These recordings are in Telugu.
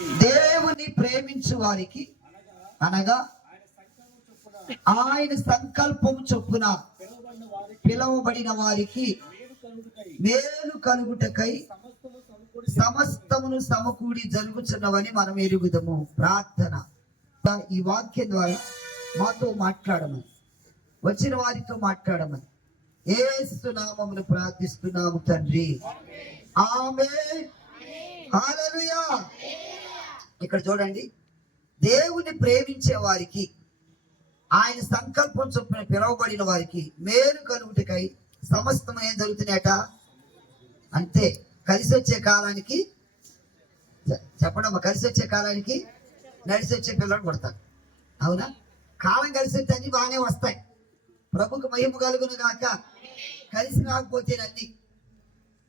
దేవుని ప్రేమించు వారికి అనగా ఆయన సంకల్పం చొప్పున పిలువబడిన వారికి మేలు కలుగుటకై సమస్తమును సమకూడి జరుగుతున్నవని మనం ఎరుగుదము. ప్రార్థన. ఈ వాక్యం ద్వారా మాతో మాట్లాడమని, వచ్చిన వారితో మాట్లాడమని యేసు నామమున ప్రార్థిస్తున్నాము తండ్రి. ఆమేన్. హల్లెలూయా. ఇక్కడ చూడండి, దేవుని ప్రేమించే వారికి ఆయన సంకల్పం చొప్పున పిలువబడిన వారికి మేలు కలుగుటకై సమస్తం ఏం జరుగుతున్నాయట అంతే. కలిసి వచ్చే కాలానికి చెప్పడమ్మా, కలిసి వచ్చే కాలానికి నడిచి వచ్చే పిల్లలు కొడతారు. అవునా? కాలం కలిసి వచ్చి అన్ని బాగానే వస్తాయి. ప్రభుకు మహిమ కలుగును గాక. కలిసి రాకపోతే అన్ని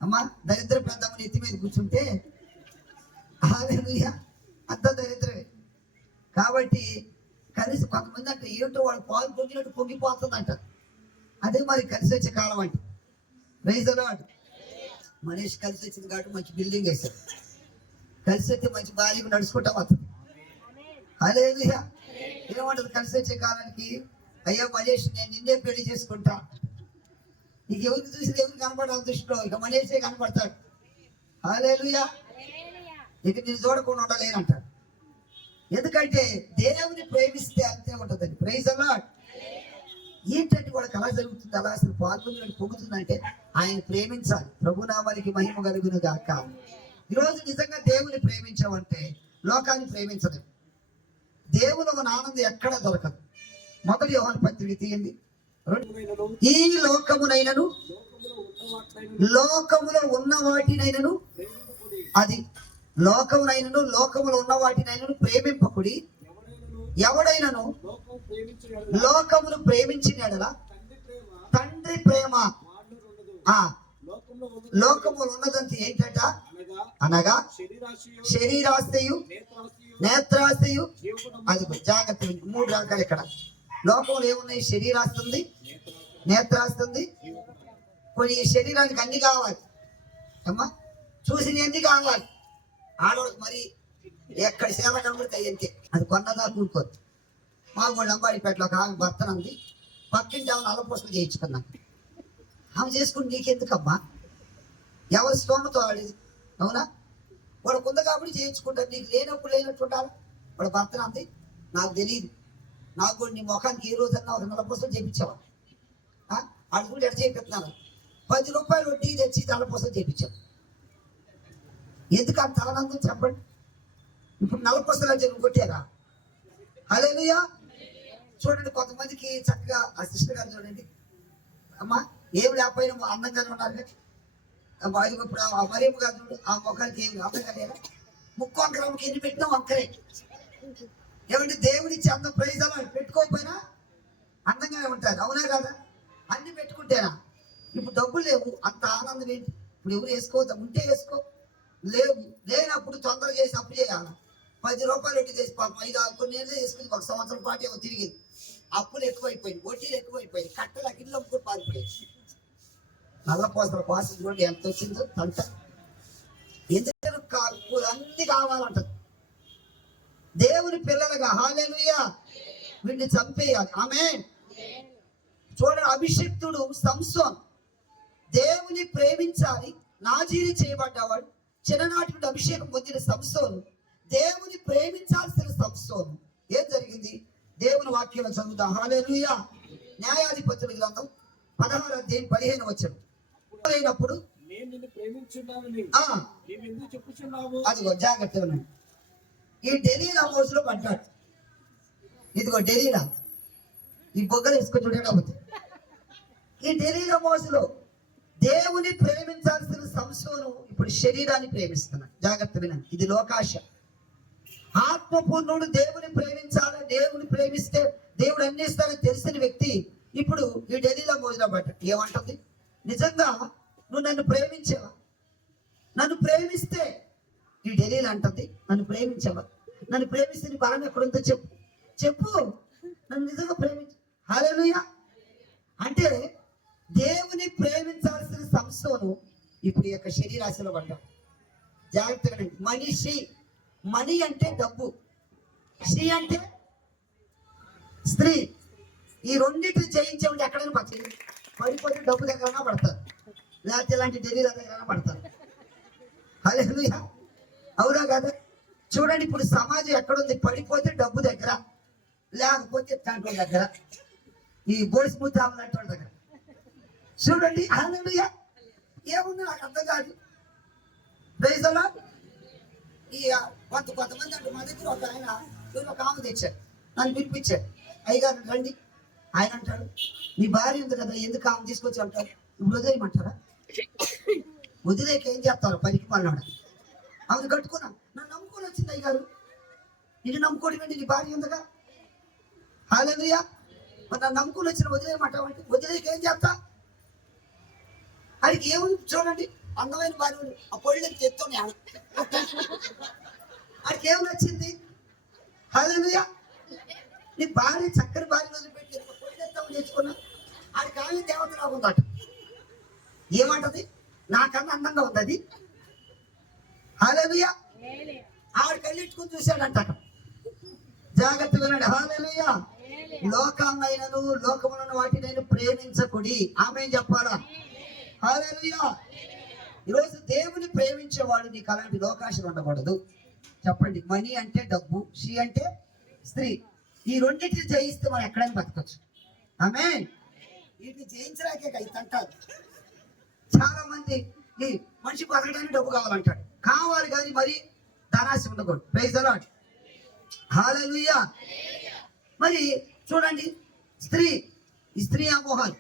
అమ్మా దరిద్ర పెద్దమ్మని ఎత్తి మీద కూర్చుంటే హల్లెలూయా అంత దరిద్రమే. కాబట్టి కలిసి కొంతమంది అంటే ఏంటో వాడు పాలు పొంగినట్టు పొంగిపోతుంది అంటారు. అదే మరి కలిసి వచ్చే కాలం అంటే. Praise the lord. మనీష్ కలిసి వచ్చింది కాబట్టి మంచి బిల్డింగ్ వేశారు. కలిసి వచ్చి మంచి భార్యకు నడుచుకుంటా వస్తుంది. హల్లెలూయా. ఏమంటది కలిసి వచ్చే కాలానికి? అయ్యా మనీష్, నేను నిన్నే పెళ్లి చేసుకుంటా. నీకు ఎవరికి చూసి ఎవరికి కనపడాలి దృష్టిలో? ఇక మనీషే కనపడతాడు. హల్లెలూయా. ఇక నేను చూడకుండా ఉండలేనంటాడు. ఎందుకంటే దేవుని ప్రేమిస్తే అంతే ఉంటుందండి. Praise the Lord. ఏంటంటే వాళ్ళకి అలా జరుగుతుంది, అలా అసలు పాల్గొని పొగుతుందంటే ఆయన ప్రేమించాలి. ప్రభునామానికి మహిమ కలుగును గాక. ఈరోజు నిజంగా దేవుని ప్రేమించామంటే లోకాన్ని ప్రేమించదు. దేవుని ఒక ఆనందం ఎక్కడ దొరకదు. మొదటి యోహాను పత్రిక తీయండి. ఈ లోకమునైనను లోకములో ఉన్న వాటినైనను, అది లోకమునైనను లోకములో ఉన్న వాటినైనను ప్రేమింపకుడి. ఎవడైనను లోకమును ప్రేమించిన యెడల తండ్రి ప్రేమ లోకములు ఉన్నదంతా ఏంటట అనగా శరీరాశయు నేత్రాశయు. అది జాగ్రత్త. 3 రకాలు ఇక్కడ. లోకంలో ఏమున్నాయి? శరీరాశ ఉంది, నేత్రాశ ఉంది. కొన్ని ఈ శరీరానికి అన్ని కావాలి అమ్మా, చూసిన అన్ని కావాలి. ఆడవాళ్ళకి మరి ఎక్కడ సేవ కనబడతాయి అంతే. అది కొన్నదా కూడుకోదు. మా వాళ్ళు అంబాడిపేటలో ఒక ఆమె భర్తనంది, పక్కింటి ఆమె నల్లపూసలు చేయించుకున్నాం. ఆమె చేసుకుని నీకెందుకమ్మా? ఎవరి స్తోమత వాడేది. అవునా? వాడు కొంద కాబట్టి చేయించుకుంటారు. నీకు లేనప్పుడు లేనట్టు ఉండాలి. వాడు భర్తనంది, నాకు తెలియదు, నాకు కూడా నీ ముఖానికి ఏ రోజన్నా ఒక నల్లపూసలు చేయించావా? అది కూడా ఎడ చేపిస్తున్నాను. 10 రూపాయలు వడ్డీ తెచ్చి నల్లపూసలు చేయించావు. ఎందుకు అంత ఆనందం చెప్పండి? ఇప్పుడు 40 జనం కొట్టారా? హల్లెలూయా. చూడండి, కొంతమందికి చక్కగా ఆ సిస్టర్ గారు చూడండి అమ్మా, ఏమి లేకపోయినా అందంగానే ఉన్నారు. ఇప్పుడు ఆ మరియమ్మ గారు చూడు, ఆ ముఖానికి ఏమి అందంగా లేదా? ముక్కు వంకరమ్మకి ఎన్ని పెట్టినా వంకరే. ఏమంటే దేవుడిచ్చి అందం ప్రైజ్ అలా పెట్టుకోకపోయినా అందంగానే ఉంటారు. అవునా కదా? అన్ని పెట్టుకుంటేనా? ఇప్పుడు డబ్బులు లేవు, అంత ఆనందం ఏంటి? ఇప్పుడు ఎవరు వేసుకోవద్దా? ఉంటే వేసుకో, లేవు లేనప్పుడు తొందరగా చేసి అప్పు చేయాలి. 10 రూపాయలు ఎట్టి చేసి పాపం 5 కొన్ని ఏళ్ళు చేసుకుని 1 సంవత్సరం పాటు ఏమో తిరిగింది. అప్పులు ఎక్కువైపోయింది, వడ్డీలు ఎక్కువైపోయింది, కట్టలు గిన్నెలు అమ్ముకుని పారిపోయింది. నల్లపోసల కోసం చూడండి ఎంత వచ్చిందో తంట. ఎందుకంటే అన్ని కావాలంటారు దేవుని పిల్లలుగా. హల్లెలూయా. వీడిని చంపేయాలి. ఆమేన్. చూడండి, అభిషిక్తుడు సంసోన్ దేవుని ప్రేమించాలి, నాజీరి చేయబడ్డవాడు. చిన్ననాటి నుండి అభిషేకం పొందిన సంసోను, దేవుని ప్రేమించాల్సిన సంసోను. ఏం జరిగింది? దేవుని వాక్యంలో చదువుతాం. హల్లెలూయా. న్యాయాధిపతుల గ్రంథం 16వ అధ్యాయం 15వ వచనం. అయినప్పుడు అదిగో జాగ్రత్తగా ఉన్నాడు. ఈ డెలీలా మోసులో పడ్డాడు. ఇదిగో డెలీలా, ఈ బొగ్గలు వేసుకొని చూడకపోతే ఈ డెలీలా మోసులో దేవుని ప్రేమించాల్సిన సంసోను ఇప్పుడు శరీరాన్ని ప్రేమిస్తున్నాడు. జాగ్రత్త వినండి, ఇది లోకాశ. ఆత్మపూర్ణుడు దేవుని ప్రేమించాలి, దేవుని ప్రేమిస్తే దేవుడు అన్ని ఇస్తాడని తెలిసిన వ్యక్తి ఇప్పుడు ఈ ఢిల్లీలో మోజులో పడ్డాడు. ఏమంటుంది? నిజంగా నువ్వు నన్ను ప్రేమించావా? నన్ను ప్రేమిస్తే ఈ ఢిల్లీలో అంటుంది, నన్ను ప్రేమించావా? నన్ను ప్రేమిస్తే నీ బలం ఎక్కడుందో చెప్పు, చెప్పు. నన్ను నిజంగా ప్రేమించు. హల్లెలూయా. అంటే దేవుని ప్రేమించాల్సిన సంసోను ఇప్పుడు ఈ యొక్క శరీరాశిలో పడ్డాడు. జాగ్రత్తగా మనిషి మనీ అంటే డబ్బు, శ్రీ అంటే స్త్రీ. ఈ రెండింటిని జయించేవాడు ఎక్కడైనా పచ్చింది పడిపోతే డబ్బు దగ్గర పడతారు, లేకపోతే ఇలాంటి డెలీల దగ్గర పడతారు. హల్లెలూయా, అవునా కదా? చూడండి, ఇప్పుడు సమాజం ఎక్కడుంది? పడిపోతే డబ్బు దగ్గర, లేకపోతే దాంట్లో దగ్గర, ఈ బోడి స్మూత్ అన్నట్టు దగ్గర. చూడండి, హల్లెలూయా. ఏముంది నాకు అర్థం కాదు. Praise the Lord. ఈ కొంతమంది అంటే మా దగ్గర ఒక ఆయన ఒక ఆమె తెచ్చాడు, నన్ను పిలిపించాడు, అయ్యగారు రండి. ఆయన అంటాడు, నీ భార్య ఉంది కదా, ఎందుకు ఆమె తీసుకొచ్చి అంటారు? ఇప్పుడు వదిలేయమంటారా? వదిలేక ఏం చేస్తారు? పనికి పన్నాడు. ఆమెను కట్టుకున్నా, నన్ను నమ్ముకొని వచ్చింది అయ్యగారు. నిన్ను నమ్ముకోవడం ఏంటి? నీ భార్య ఉందిగా. హల్లెలూయా. మరి నన్ను నమ్ముకొని వచ్చిన వదిలేయమంటావంటే వదిలేక ఏం చేస్తా? ఆయనకి ఏముంది? చూడండి, అందమైన భార్య, ఆ పొళ్ళకి ఎత్తుని ఆయనకి ఏమి నచ్చింది? హల్లెలూయా. నీ భార్య చక్కని భార్య వదిలిపెట్టి పొళ్ళెత్తామని తెచ్చుకున్నా, ఆడికి ఆమె దేవతలాగా ఉందట. ఏమంటది? నాకన్నా అందంగా ఉంది అది. హల్లెలూయా. ఆవిడ కళ్ళెట్టుకుని చూశాడంట. జాగ్రత్త వినండి. హల్లెలూయా. లోకాన్నైనను లోకములను వాటినైనా ప్రేమించకుడి. ఆమేన్ చెప్పాలా? హల్లెలూయా. ఈరోజు దేవుని ప్రేమించేవాడు నీకు అలాంటి లోకాశలు ఉండకూడదు. చెప్పండి, మనీ అంటే డబ్బు, శ్రీ అంటే స్త్రీ. ఈ రెండింటిని జయిస్తే మనం ఎక్కడైనా బతకొచ్చు. ఆమేన్. వీటిని జయించడానికే కదా అంటారు. చాలా మంది ఈ మనిషి బతకడానికి డబ్బు కావాలంటాడు, కావాలి కానీ మరి ధనాశ ఉండకూడదు. Praise the Lord. హల్లెలూయా. మరి చూడండి, ఈ స్త్రీ అమోహాలు.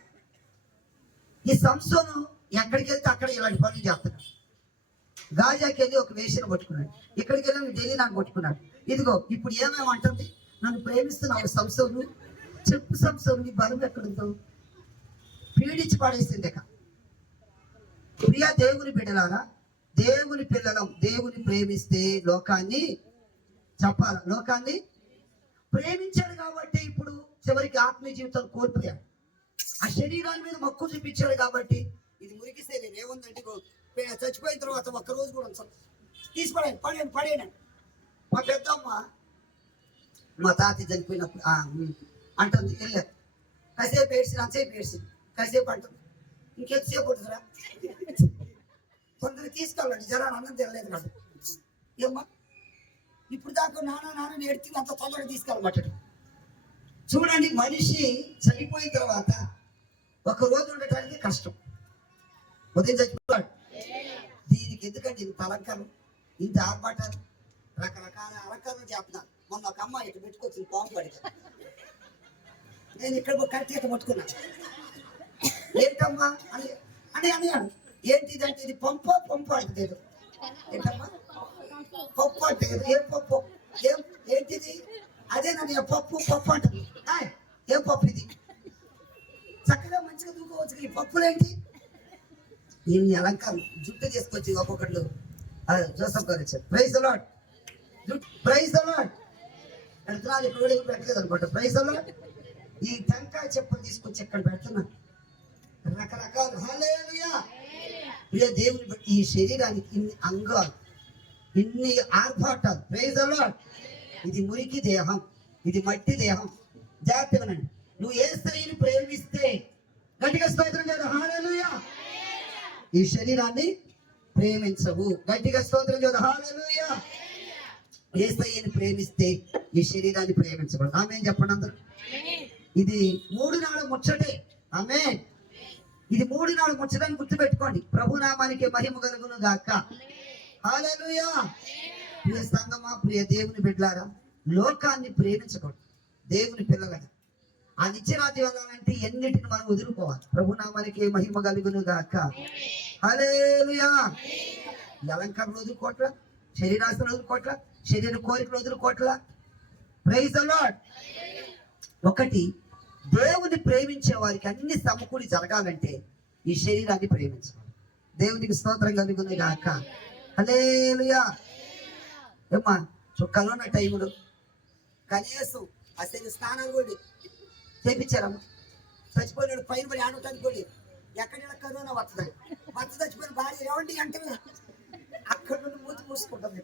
ఈ సంసోను ఎక్కడికి వెళ్తే అక్కడ ఇలాంటి పనులు చేస్తున్నాడు. గాజాకి వెళ్ళి ఒక వేషను పట్టుకున్నాడు, ఇక్కడికి వెళ్ళి ఢిల్లీ నాకు పట్టుకున్నాడు. ఇదిగో ఇప్పుడు ఏమేమంటుంది? నన్ను ప్రేమిస్తున్నావు సంసోను, చెప్పు సంసోను, నీ బలం ఎక్కడుందో? పీడించి పడేసింది. ప్రియ దేవుని బిడ్డలారా, దేవుని పిల్లలం. దేవుని ప్రేమిస్తే లోకాన్ని చెప్పాల, లోకాన్ని ప్రేమించాడు కాబట్టి ఇప్పుడు చివరికి ఆత్మీయ జీవితం కోల్పోయాడు. ఆ శరీరాల మీద మక్కువ చూపించాడు కాబట్టి ఇది మురికిస్తే నేను ఏముందంటే చచ్చిపోయిన తర్వాత ఒక్కరోజు కూడా తీసి పడేయండి. మా పెద్దమ్మ మా తాత చనిపోయినప్పుడు అంటుంది, వెళ్ళా కాసేపు ఏడ్చింది, అంతసేపు ఏడ్చింది, కాసేపు అంటుంది, ఇంకెంతసేపు ఉంటుందిరా, కొందరు తీసుకెళ్ళండి, జనాన్ని అన్నం తినలేదు కాదు. ఏమ్మా ఇప్పుడు దాకా నాన్న ఏడ్చింది, అంత తొందరగా తీసుకెళ్ళమంట. చూడండి, మనిషి చనిపోయిన తర్వాత ఒక రోజు ఉండటానికి కష్టం. ఉదయం చచ్చిపోతాడు. దీనికి ఎందుకంటే ఇంత అలంకారం, ఇంత ఆర్భాటాలు, రకరకాల అలంకారాలు చేస్తున్నాను. మొన్న ఒక అమ్మాయి ఇటు పెట్టుకొచ్చింది, పాము పడిగా. నేను ఇక్కడ కట్టి ఇట్లా పట్టుకున్నా. ఏంటమ్మా అని అడిగాడు. ఏంటిదంటే ఇది పంపు అంటే ఏంటమ్మా పప్పు అంటే ఏం పప్పు? ఏంటిది? అదే నన్ను పప్పు అంటుంది. ఏం పప్పు ఇది? చక్కగా మంచిగా దూకోవచ్చు, ఈ పప్పులేంటి? ఈయన్ని అలంకారం జుట్టు తీసుకొచ్చి ఒక్కొక్కళ్ళు జోసఫ్ గారు ఇచ్చారు. Praise the Lord. Praise the Lord. పెడుతున్నారు, ఇక్కడ కూడా పెట్టలేదు అనుకుంటా. Praise the Lord. ఈ టెంకాయ చెప్పులు తీసుకొచ్చి ఇక్కడ పెడుతున్నా, రకరకాలు. హల్లెలూయా. ప్రియ దేవుని బట్టి ఈ శరీరానికి ఇన్ని అంగాలు, ఇన్ని ఆర్భాటాలు. Praise the Lord. ఇది మురికి దేహం, ఇది మట్టి దేహం. జాగ్రత్త వినండి. నువ్వు ఏ స్త్రీని ప్రేమిస్తే గట్టిగా స్తోత్రం చేద్దాం. హల్లెలూయా. ఈ శరీరాన్ని ప్రేమించవు. గట్టిగా స్తోత్రం చేద్దాం. హల్లెలూయా. ఏ స్త్రీని ప్రేమిస్తే ఈ శరీరాన్ని ప్రేమించబడు. ఆమేన్ చెప్పండి అందరూ. ఇది 3 నాళ్ళ ముచ్చటే. ఆమేన్. ఇది 3 నాళ్ళ ముచ్చటని గుర్తుపెట్టుకోండి. ప్రభునామానికి మహిమ కలుగును గాక. హల్లెలూయా. ప్రియ సంగమా, ప్రియ దేవుని బిడ్డలారా, లోకాన్ని ప్రేమించకూడదు. దేవుని పిల్లలుగా ఆ నిత్యరాజ్యం వెళ్ళాలంటే ఎన్నిటిని మనం వదులుకోవాలి. ప్రభునామానికి మహిమ కలుగును గాక. హల్లెలూయా. ఈ అలంకారం వదులుకోట్ల, శరీరాశను వదులుకోట్ల, శరీర కోరికలు వదులుకోట్ల. Praise the lord. ఒకటి, దేవుని ప్రేమించే వారికి అన్ని సమకూడి జరగాలంటే ఈ శరీరాన్ని ప్రేమించాలి. దేవునికి స్తోత్రం కలుగును గాక. హల్లెలూయా. ఏమ్మా కరోనా టైంలో కనీసం అసలు స్నానాలు కూడా చేపించారమ్మా. చచ్చిపోయినాడు పైన పడి ఆడటానికి కూడా ఎక్కడ కరోనా వస్తుంది. భర్త చచ్చిపోయిన భార్య ఏమండి అంటే అక్కడ నుండి మూతి మూసుకుంటుంది.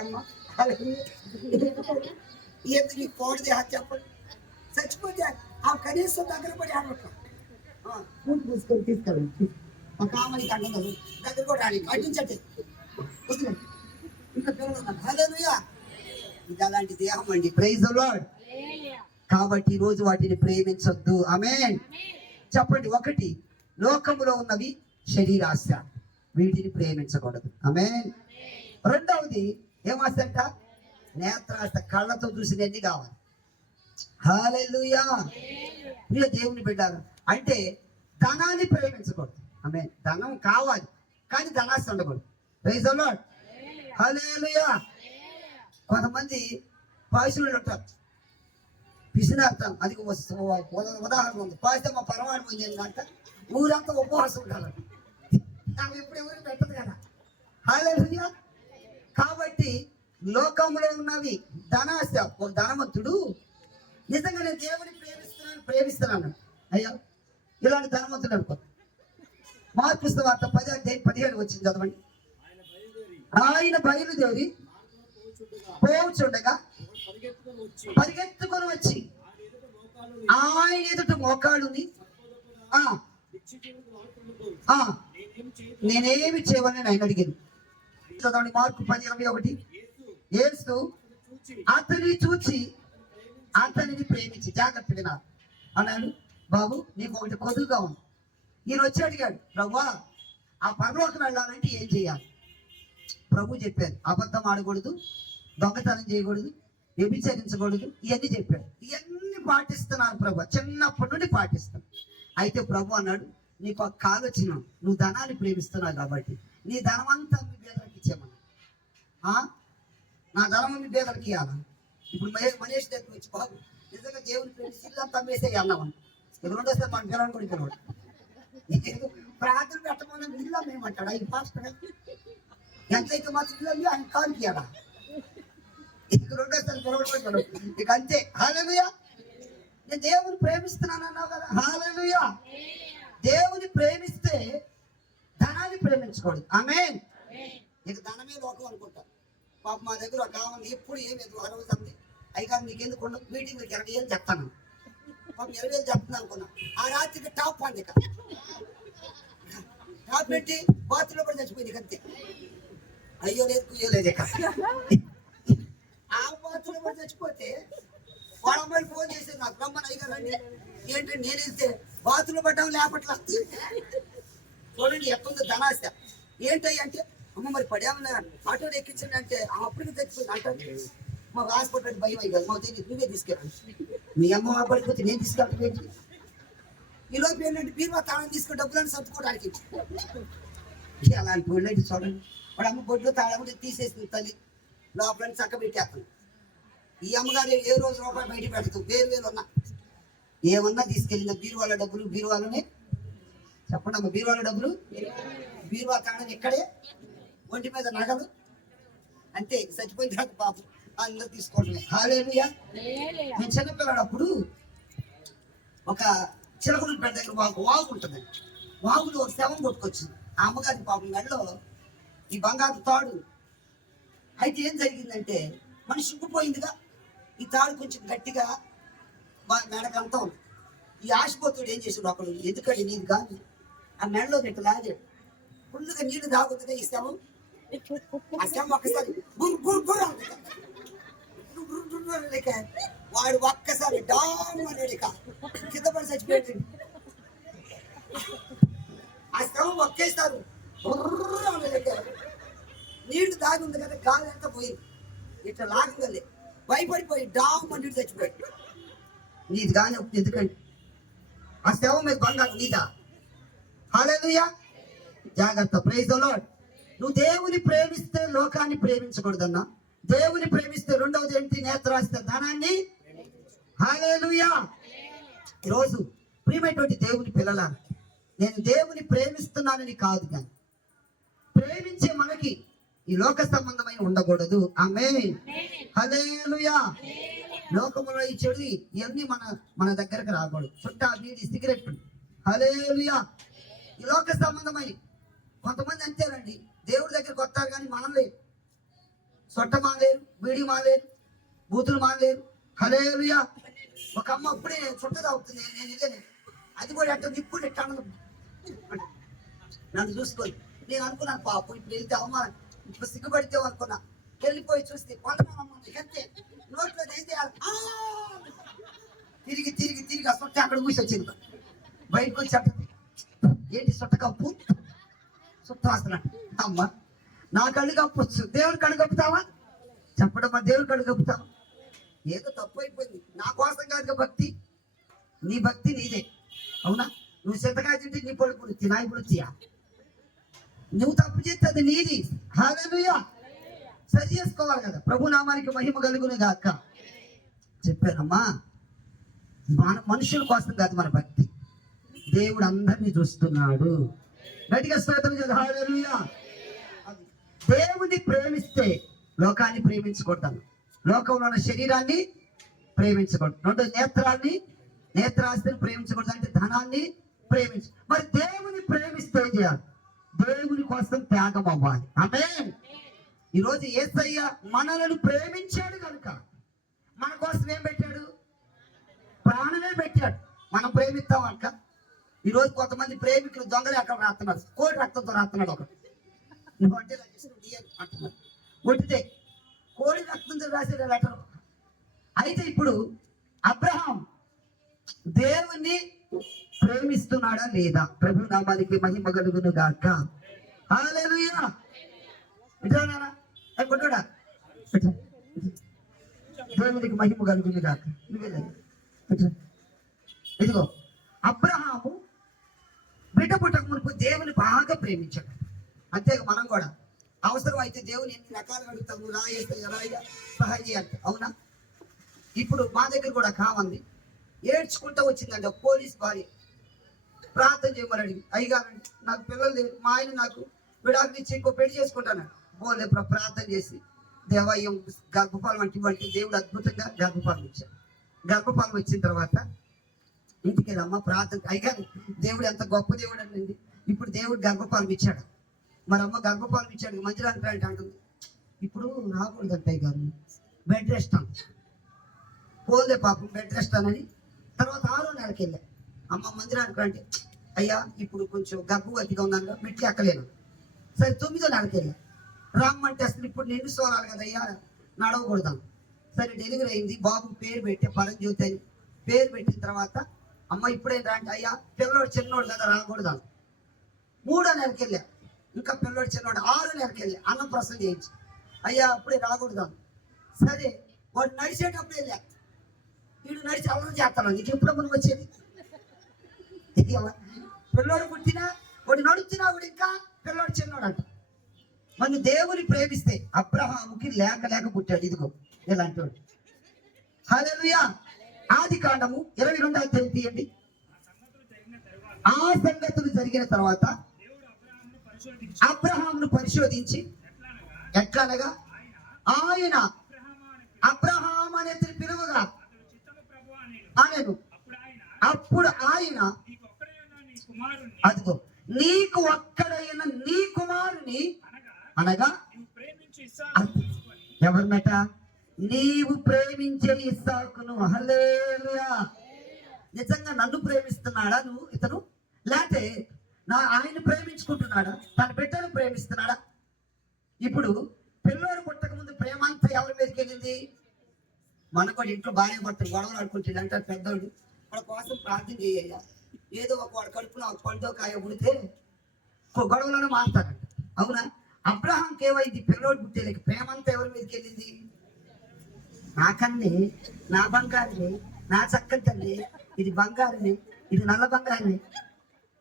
అమ్మా ఎందుకు ఈ కోడిది చెప్పండి, చచ్చిపోతే ఆ కనీసం దగ్గర పడి ఆడటం పూలు పూసుకొని తీసుకెళ్ళండి. మా కామని కంటున్నారు దగ్గర కూడా ఆడి అడ్డించండి. ఇంకా పిల్లలు ఉన్నారు. హల్లెలూయా. ఇది అలాంటి దేహం అండి. Praise the Lord. కాబట్టి ఈ రోజు వాటిని ప్రేమించొద్దు. ఆమేన్. చెప్పండి. ఒకటి, లోకములో ఉన్నవి శరీరాశ, వీటిని ప్రేమించకూడదు. ఆమేన్. రెండవది ఏమాశ అంట? నేత్రాశ, కళ్ళతో చూసినన్ని కావాలి. హల్లెలూయా. మీరు దేవుని బిడ్డలు అంటే ధనాన్ని ప్రేమించకూడదు. ఆమేన్. ధనం కావాలి కానీ ధనాశ ఉండకూడదు. Praise the Lord. హల్లెలూయా. కొంతమంది పాయసులు ఉంటారు, పిసినార్థం. అది ఉదాహరణ ఉంది. పాయిస్తే మా పరమాణం ఉంది ఏంటంట, ఊరంతా ఉపవాసం ఉంటారు. ఆమె ఎప్పుడు ఎవరికి పెట్టదు కదా. హల్లెలూయా. కాబట్టి లోకంలో ఉన్నవి ధనాశ. ఒక ధనవంతుడు నిజంగా నేను దేవుని ప్రేమిస్తున్నాను అయ్యా, ఇలాంటి ధనవంతుడు అనుకో. మార్కు సువార్త 10:17 వచ్చింది, చదవండి. ఆయన బయలుదేరి పోవుచుండగా పరిగెత్తుకొని వచ్చి ఆయన ఎదుట మోకాలుని నేనేమి చేయవని ఆయన అడిగాను. చదవండి. మార్కు 10:21. యేసు అతన్ని చూచి అతనిని ప్రేమించి, జాగ్రత్త వినాలి అన్నాడు, బాబు నీకు ఒకటి కొద్దుగా ఉంది. ఈయన వచ్చి అడిగాడు, ప్రభువా ఆ పరలోకం వెళ్ళాలంటే ఏం చేయాలి? ప్రభు చెప్పారు, అబద్ధం ఆడకూడదు, దొంగతనం చేయకూడదు, వ్యభిచరించకూడదు, ఇవన్నీ చెప్పాడు. ఇవన్నీ పాటిస్తున్నాను ప్రభు, చిన్నప్పటి నుండి పాటిస్తాను. అయితే ప్రభు అన్నాడు, నీకు ఒక ఆలోచన, నువ్వు ధనాన్ని ప్రేమిస్తున్నావు కాబట్టి నీ ధనం అంతా మీ బేదలకు ఇచ్చేమన్నా. నా ధనం మీ బేదలకి ఇవ్వాలా? ఇప్పుడు మనీష్ దగ్గర వచ్చి, బాబు నిజంగా దేవుని ప్రేమిస్తే ఇల్లంతా అమ్మేసే అన్నామని, ఇది రెండోసారి మన పిల్లలు కూడా పిలవాడు. ప్రార్థన పెట్టమని ఇల్లు అమ్మేయమంటాడు ఆయన పాస్టర్. ఎంతైతే మాత్రం ఇల్లు అమ్మి ఆయన కాలుకి ఇవ్వడా? ఇక రెండోసారి పిలవడం ఇక అంతే. హల్లెలూయా. నేను దేవుని ప్రేమిస్తున్నాను అన్నావు కదా. హల్లెలూయా. దేవుని ప్రేమిస్తే ధనాన్ని ప్రేమించకూడదు. ఆమేన్. ఇక ధనమే లోకం అనుకుంటా. పాప మా దగ్గర ఒక కావాలి, ఎప్పుడు ఏమి 60 మంది అయిగా నీకు ఎందుకు ఉండదు, మీటింగ్కి 20 ఏళ్ళు చెప్తాను. పాప 20 వేలు చెప్తున్నాను అనుకున్నా. ఆ రాత్రికి టాప్ అంది, ఇక టాప్ పెట్టి బాత్రూంలో కూడా చచ్చిపోయింది అంతే. అయ్యో లేదు కుయ్యో లేదు. ఇక ఆ బాత్రూంలో కూడా చచ్చిపోతే వాళ్ళ అమ్మాయిలు ఫోన్ చేసేది నాకు, రమ్మని అయ్యారండి. ఏంటంటే నేను వెళ్తే బాత్రూంలో పడ్డాం లేపట్లా. చూడండి ఎట్లుందో ధనాశ. ఏంటయ్యి అంటే, అమ్మ మరి పడేమన్నా ఆటోలో ఎక్కించండి అంటే అప్పటికి చచ్చిపోయింది అంటే మాకు హాస్పిటల్ భయం అయ్యి కదా, మాకు తెలియదు, నువ్వే తీసుకెళ్ళండి. మీ అమ్మ పడిపోతే నేను తీసుకెళ్ళటం ఏంటి? ఈ లోపు ఏంటంటే బీరువా తాళం తీసుకుని డబ్బులను సర్దుకోవడానికి. అలాంటి వాళ్ళంటే చూడండి, వాడు అమ్మ బొడ్లో తాళం కూడా తీసేసింది తల్లి, లోపలని చక్క పెట్టేస్తాను. ఈ అమ్మగారు ఏ రోజు రూపాయి బయట పెడతాం, వేరు ఉన్నా ఏమన్నా తీసుకెళ్ళిన బీరువాల డబ్బులు బీరువాలోనే. చెప్పండి అమ్మ, బీరువాల డబ్బులు, బీరువా తాళం ఇక్కడే, ఒంటి మీద నగలు అంతే. చచ్చిపోయిన తర్వాత పాపం అందరూ తీసుకోవడమే. హల్లెలూయా. నేను చిన్నపిల్లడప్పుడు ఒక చిలకలూరిపేట దగ్గర వాగు ఉంటుందండి. వాగులో ఒక శవం కొట్టుకొచ్చింది. ఆ అమ్మగారి పాపం మెడలో ఈ బంగారు తాడు. అయితే ఏం జరిగిందంటే మనిషి ఉబ్బిపోయిందిగా, ఈ తాడు కొంచెం గట్టిగా మెడకంతా ఉంది. ఈ ఆశపోతుడు ఏం చేసాడు, అప్పుడు ఎందుకంటే నీరు కాదు ఆ మెడలో గట్టి లాగాడు. ఫుల్గా నీళ్లు తాగుతుందిగా ఈ శవం. ఆ శవం ఒక్కసారి వాడు ఒక్కసారి డామ్ అన్నాడు, ఇక కింద పడి చచ్చిపోయాడు. ఆ శవం ఒక్కేస్తారు నీళ్లు తాగి ఉంది కదా, గాలి అంతా పోయింది. ఇట్లా లాగలే భయపడిపోయి డామ్ అని చచ్చిపోయాడు. నీది కానీ ఎందుకండి ఆ శవం మీద బంగారు నీదా? హల్లెలూయా. జాగ్రత్త. Praise the Lord. నువ్వు దేవుని ప్రేమిస్తే లోకాన్ని ప్రేమించకూడదన్నా. దేవుని ప్రేమిస్తే రెండవది ఏంటి? నేత్రాశ, ధనాన్ని. హల్లెలూయా. ఈరోజు ప్రియమైనటువంటి దేవుని పిల్లల, నేను దేవుని ప్రేమిస్తున్నానని కాదు, కానీ ప్రేమించే మనకి ఈ లోక సంబంధమైన ఉండకూడదు. ఆమేన్. హల్లెలూయా. లోకములో ఈ చెడు ఇవన్నీ మన దగ్గరకు రాకూడదు. చుట్టా, బీడి, సిగరెట్. హల్లెలూయా. ఈ లోక సంబంధమైన కొంతమంది అంతేనండి, దేవుడి దగ్గరకు వస్తారు కానీ మనం లేదు. సొట్ట మానలేరు, బీడి మానలేరు, బూతులు మానలేరు. హల్లెలూయా. ఒక అమ్మ అప్పుడే చుట్ట తాగుతుంది, నేను ఇదే అది కూడా ఎట్ట నిప్పుడు ఎట్ట నన్ను చూసుకొని నేను అనుకున్నాను పాపం ఇప్పుడు వెళ్తే అవమానం, ఇప్పుడు సిగ్గుపడితే అనుకున్నా. వెళ్ళిపోయి చూస్తే కొంతమంది అంతే నోట్లో అయితే తిరిగి తిరిగి తిరిగి ఆ సొట్ట అక్కడ కూర్చి వచ్చింది. బయటకు వచ్చి అంటుంది, ఏంటి సొట్ట కప్పు, సొట్ట వస్తున్నాడు. అమ్మ నా కళ్ళు కప్పొచ్చు, దేవుడి కళ్ళు కప్పుతావా? చెప్పడమ్మా, దేవుడి కళ్ళు కప్పుతావా? ఏదో తప్పు అయిపోయింది. నా కోసం కాదుగా భక్తి, నీ భక్తి నీదే. అవునా? నువ్వు చింతకాయ తింటే నీ పొడుపు నా ఇప్పుడు నువ్వు తప్పు చేస్తే అది నీది. హల్లెలూయా. సరి చేసుకోవాలి కదా. ప్రభు నామానికి మహిమ కలుగును గాక. చెప్పానమ్మా, మన మనుషుల కోసం కాదు మన భక్తి, దేవుడు అందరినీ చూస్తున్నాడు. గట్టిగా స్తోత్రం చేద్దాం. హల్లెలూయా. దేవుని ప్రేమిస్తే లోకాన్ని ప్రేమించకూడదు, లోకంలో ఉన్న శరీరాన్ని ప్రేమించకూడదు, రెండు నేత్రాస్తిని ప్రేమించకూడదు, అంటే ధనాన్ని ప్రేమించ. మరి దేవుని ప్రేమిస్తే ఏం చేయాలి? దేవుని కోసం త్యాగం అవ్వాలి. ఆమేన్. ఈరోజు యేసయ్య మనలను ప్రేమించాడు కనుక మన కోసం ఏం పెట్టాడు? ప్రాణమే పెట్టాడు. మనం ప్రేమిస్తాం అక్క. ఈరోజు కొంతమంది ప్రేమికులు దొంగలు అక్కడ రాస్తున్నారు, కోడి రక్తంతో రాస్తున్నాడు ఒకటి. నువ్వు అంటే అంటున్నాడు, కొట్టితే కోడి రక్తంతో రాసే లెటర్. అయితే ఇప్పుడు అబ్రహాం దేవుణ్ణి ప్రేమిస్తున్నాడా లేదా? ప్రభు నామానికి మహిమ కలుగును గాక. హల్లెలూయా. ఇట్లా కొట్టుడా, దేవునికి మహిమ కలుగును గాక. ఇదిగో అబ్రహాము బిడ్డ పుట్టక మునుపు దేవుని బాగా ప్రేమించాడు. అంతేగా మనం కూడా అవసరం అయితే దేవుని ఎన్ని రకాలుగా అడుగుతాము, రాయేస్తే సహాయం చేయాలి. అవునా? ఇప్పుడు మా దగ్గర కూడా కావంది, ఏడ్చుకుంటూ వచ్చిందండి ఒక పోలీస్ భార్య. ప్రార్థన చేయమని అడిగి, అయ్యగారండి నాకు పిల్లలు లేరు, మా ఆయన నాకు విడాకులు ఇచ్చి ఇంకో పెళ్లి చేసుకుంటాను. పోలే ప్రార్థన చేసి దేవాలయం గర్భఫలం అంటే దేవుడు అద్భుతంగా గర్భఫలం ఇచ్చాడు. గర్భఫలం వచ్చిన తర్వాత ఇంటికి వెళ్ళమ్మా ప్రార్థన. అయ్యగారు దేవుడు ఎంత గొప్ప దేవుడు అండి, ఇప్పుడు దేవుడు గర్భఫలం ఇచ్చాడు. మరి అమ్మ గర్భఫలం ఇచ్చాడు, మంచిరానికి అంటే అంటుంది, ఇప్పుడు రాకూడదు అంటే అయ్యగారు బెడ్ రెస్ట్ అంట. పోలే పాపం బెడ్ రెస్ట్ అని. తర్వాత 6వ నెలకి వెళ్ళా, అమ్మ మందిరానికి అంటే అయ్యా ఇప్పుడు కొంచెం గర్భవతిగా ఉన్నాను, మెట్లు ఎక్కలేను. సరే 9వ నెలకి వెళ్ళా, రమ్మంటే అసలు ఇప్పుడు నిన్ను సోరాలి కదా అయ్యా, నడవకూడదాం. సరే డెలివరీ అయింది, బాబు పేరు పెట్టే పరంజ్యోతి అని పేరు పెట్టిన తర్వాత అమ్మ ఇప్పుడేం రా అంటే అయ్యా పిల్లవాడు చిన్నోడు కదా రాకూడదాం. 3వ నెలకి వెళ్ళా, ఇంకా పిల్లవాడు చిన్నవాడు. 6వ నెలకి వెళ్ళా, అన్నం ప్రసవం చేయించి అయ్యా అప్పుడే రాకూడదాం. సరే వాడు నడిచేటప్పుడు వెళ్ళా, వీడు నడిచి అల్లం చేస్తాను, నీకు ఎప్పుడు మనం వచ్చేది? పిల్లోడు పుట్టినా వాడు నడుచున్నా వాడు ఇంకా పిల్లోడు చిన్నోడు అంట. మన దేవుని ప్రేమిస్తే అబ్రహాముకి లేక పుట్టాడు. ఇదిగో ఇలాంటి వాడు. హల్లెలూయా. ఆదికాండము 22వ అధ్యాయం తీయండి. ఆ సంగతులు జరిగిన తర్వాత అబ్రహామును పరిశోధించి ఎట్లనగా ఆయన అబ్రహాం అనే పిలువగా అనెను. అప్పుడు ఆయన అదిగో నీకు ఒక్కడైన నీ కుమారుని అనగా ఎవరినట? నీవు ప్రేమించే ఇస్సాకును. హల్లెలూయా. నిజంగా నన్ను ప్రేమిస్తున్నాడా నువ్వు ఇతను? లేకపోతే ఆయన ప్రేమించుకుంటున్నాడా? తన బిడ్డను ప్రేమిస్తున్నాడా? ఇప్పుడు పిల్లోడు పుట్టక ముందు ప్రేమ అంతా ఎవరి మీదకి వెళ్ళింది? మన కూడా ఇంట్లో భార్య భర్త గొడవలు ఆడుకుంటుంది అంటారు పెద్దోడు, వాళ్ళ కోసం ప్రార్థన చేయ. ఏదో ఒక వాడు కడుపున ఒక పండుగ కాయ పుడితే గొడవలను మారుతారంట. అవునా? అబ్రహాంకి ఏమైంది? పిల్లోడు పుట్టేలేక ప్రేమ అంతా ఎవరి మీదకి వెళ్ళింది? నాకన్నీ, నా బంగారుని, నా చక్కని తల్లి, ఇది బంగారుని, ఇది నల్ల బంగారుని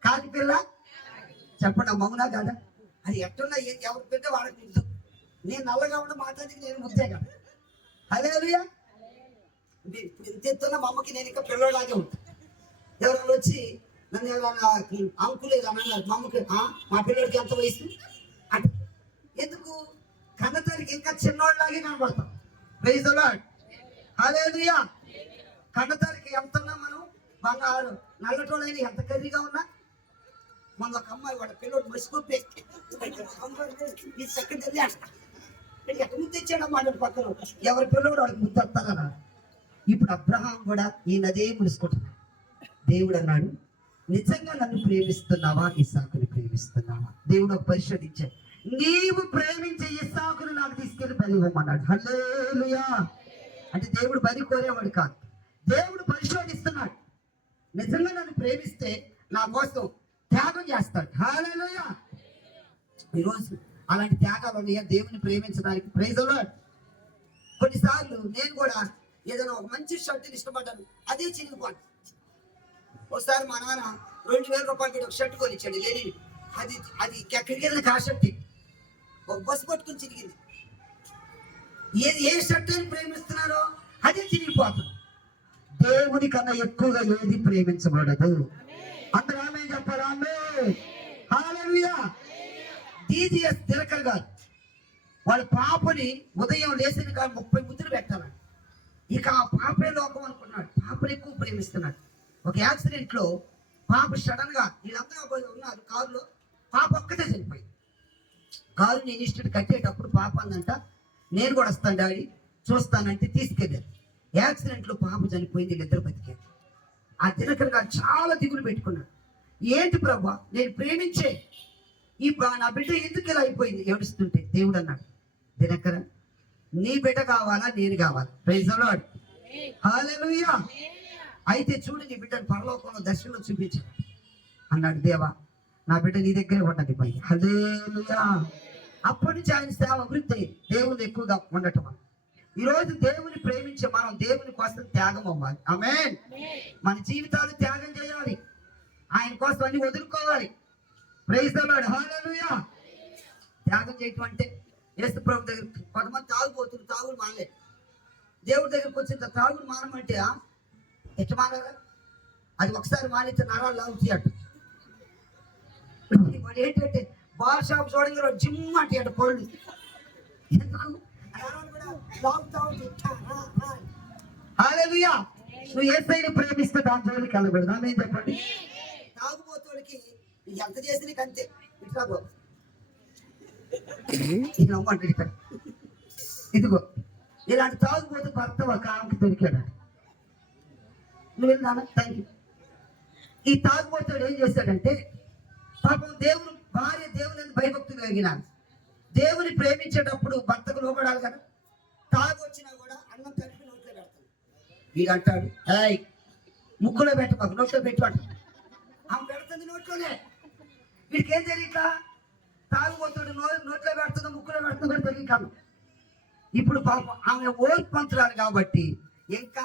కాదు పిల్ల. చెప్పండి మౌనా కాదా? అది ఎట్టున్నా ఎవరు బిడ్డ వాళ్ళకి ముద్దు. నేను నల్లగా ఉండి మాట్లాడికి నేను ముద్దే కదా. హల్లెలూయా. ఇప్పుడు ఎంత ఎత్తున్నా మా అమ్మకి నేను ఇంకా పిల్లలాగే ఉంటాను. ఎవరైనా వచ్చి నన్ను ఎవరైనా అంకులేదు అని అన్నారు, మా అమ్మకి మా పిల్లడికి ఎంత వయసు అంటే ఎందుకు? కన్నతల్లికి ఇంకా చిన్నోళ్ళలాగే కనబడతాం. Praise the Lord. హల్లెలూయా. కన్నతల్లికి ఎంత ఉన్నా మనం బంగారు నల్లటోళ్ళైనా ఎంత కర్రీగా ఉన్నా, మన ఒక అమ్మాయి వాడు పిల్లడు మసిపోతే ఈ చక్కటి ఎక్కడ ముద్దు తెచ్చాడమ్మా అన్నాడు పక్కన. ఎవరి పిల్లడు వాడికి ముద్దు వస్తానన్నా. ఇప్పుడు అబ్రహాం కూడా ఈ నదే ముడుచుకుంటున్నాడు. దేవుడు అన్నాడు, నిజంగా నన్ను ప్రేమిస్తున్నావా, ఇస్సాకుని ప్రేమిస్తున్నావా? దేవుడు ఒక పరిశోధించాడు. నీవు ప్రేమించే ఇస్సాకును నాకు తీసుకెళ్లి బలి ఇవ్వమన్నాడు. హల్లెలూయా. అంటే దేవుడు బలి కోరేవాడు కాదు, దేవుడు పరిశోధిస్తున్నాడు. నిజంగా నన్ను ప్రేమిస్తే నా కోసం త్యాగం చేస్తాడు. హల్లెలూయా. ఈరోజు అలాంటి త్యాగాలు ఉన్నాయా దేవుని ప్రేమించడానికి? Praise the Lord. కొన్నిసార్లు నేను కూడా ఏదైనా ఒక మంచి షర్ట్ని ఇష్టపడ్డాను, అదే చిరిగిపోతుంది. ఒకసారి మా నాన్న 2000 రూపాయలు పెట్టి ఒక షర్ట్ కొనిచ్చాడు, లేని అది అది ఎక్కడికి వెళ్ళిన కా షర్ట్ ఒక బస్సు పట్టుకుని చిరిగింది. ఏ షర్ట్ అని ప్రేమిస్తున్నారో అదే చిరిగిపోతుంది. దేవుని కన్నా ఎక్కువగా ఏది ప్రేమించబడదు. అందరూ ఆమేన్ చెప్పాలి. ఆమేన్. హల్లెలూయా. టీజీఎస్ దినకర్ గారు వాళ్ళ పాపని ఉదయం లేచిన కాదు 30 ముద్దులు పెట్టాలండి. ఇక ఆ పాపే లోకం అనుకున్నాడు, పాపను ఎక్కువ ప్రేమిస్తున్నాడు. ఒక యాక్సిడెంట్ లో పాప సడన్ గా వీళ్ళందరూ ఉన్నారు కారులో, పాప ఒక్కటే చనిపోయింది. కారు నేను ఇష్టం కట్టేటప్పుడు పాప అందంట, నేను కూడా వస్తాను డాడీ చూస్తానంటే తీసుకెళ్ళారు. యాక్సిడెంట్ లో పాప చనిపోయింది, వీళ్ళిద్దరు బతికారు. ఆ దినకర్ గారు చాలా దిగులు పెట్టుకున్నాడు. ఏంటి ప్రభా, నేను ప్రేమించే ఈ నా బిడ్డ ఎందుకు ఇలా అయిపోయింది ఏడుస్తుంటే? దేవుడు అన్నాడు, దినకర నీ బిడ్డ కావాలా నేను కావాలా? Praise the Lord. హల్లెలూయా. అయితే చూడు నీ బిడ్డను పరలోకంలో దర్శనంలో చూపించాడు అన్నాడు. దేవా నా బిడ్డ నీ దగ్గరే ఉన్నది పోయి. హల్లెలూయా. అప్పటి నుంచి ఆయన సేవ అభివృద్ధి దేవుని ఎక్కువగా ఉండటం. ఈరోజు దేవుని ప్రేమించే మనం దేవుని కోసం త్యాగం అవ్వాలి. ఆమేన్. మన జీవితాలు త్యాగం చేయాలి, ఆయన కోసం అన్ని వదులుకోవాలి. Praise the Lord. హల్లెలూయా. త్యాగం చేయటం అంటే యేసు ప్రభు దగ్గర కొంతమంది తాగుబోతున్నారు, తాగుడు మానలేదు. దేవుడి దగ్గరకు వచ్చిన తాగుడు మానమంటే ఎట్లా మానారా? అది ఒకసారి మానేస్తే నరాలు లాగుతాయి అంట. వాడు ఏంటంటే బార్ షాప్ చూడంగా జిమ్ అంటే అంట పళ్ళు ఎందుకు హల్లెలూయా. నువ్వు యేసయ్యను ప్రేమిస్తే దాని జోలికి వెళ్ళకూడదు. ఆమేన్ చెప్పండి. తాగుబోతుడికి ఎంత చేసి నీకు అంతే. ఇట్లా బాబు ఇదిగో ఇలాంటి తాగుబోతు భర్త ఒక ఆమెకి దొరికాడు. నువ్వు వెళ్ళాను థ్యాంక్ యూ. ఈ తాగుబోతుడు ఏం చేశాడంటే, పాపం దేవుడు భార్య దేవుని భయభక్తులు కలిగినాను. దేవుని ప్రేమించేటప్పుడు భర్తకు లోపడాలి కదా. తాగొచ్చినా కూడా అన్నం కలిపి నోట్లో పెడతాడు. వీడు అంటాడు, ఏయ్ ముక్కులో పెట్టమాకు, నోట్లో పెట్టాడు. ఆమె పెడుతుంది నోట్లోనే. వీడికి ఏం తెలియక తాగుబోతుడు నోట్లో పెడుతుందో ముక్కులో పెడుతుందో కూడా తెలియక. ఇప్పుడు పాపం ఆమె ఓర్పంతురాలు కాబట్టి ఇంకా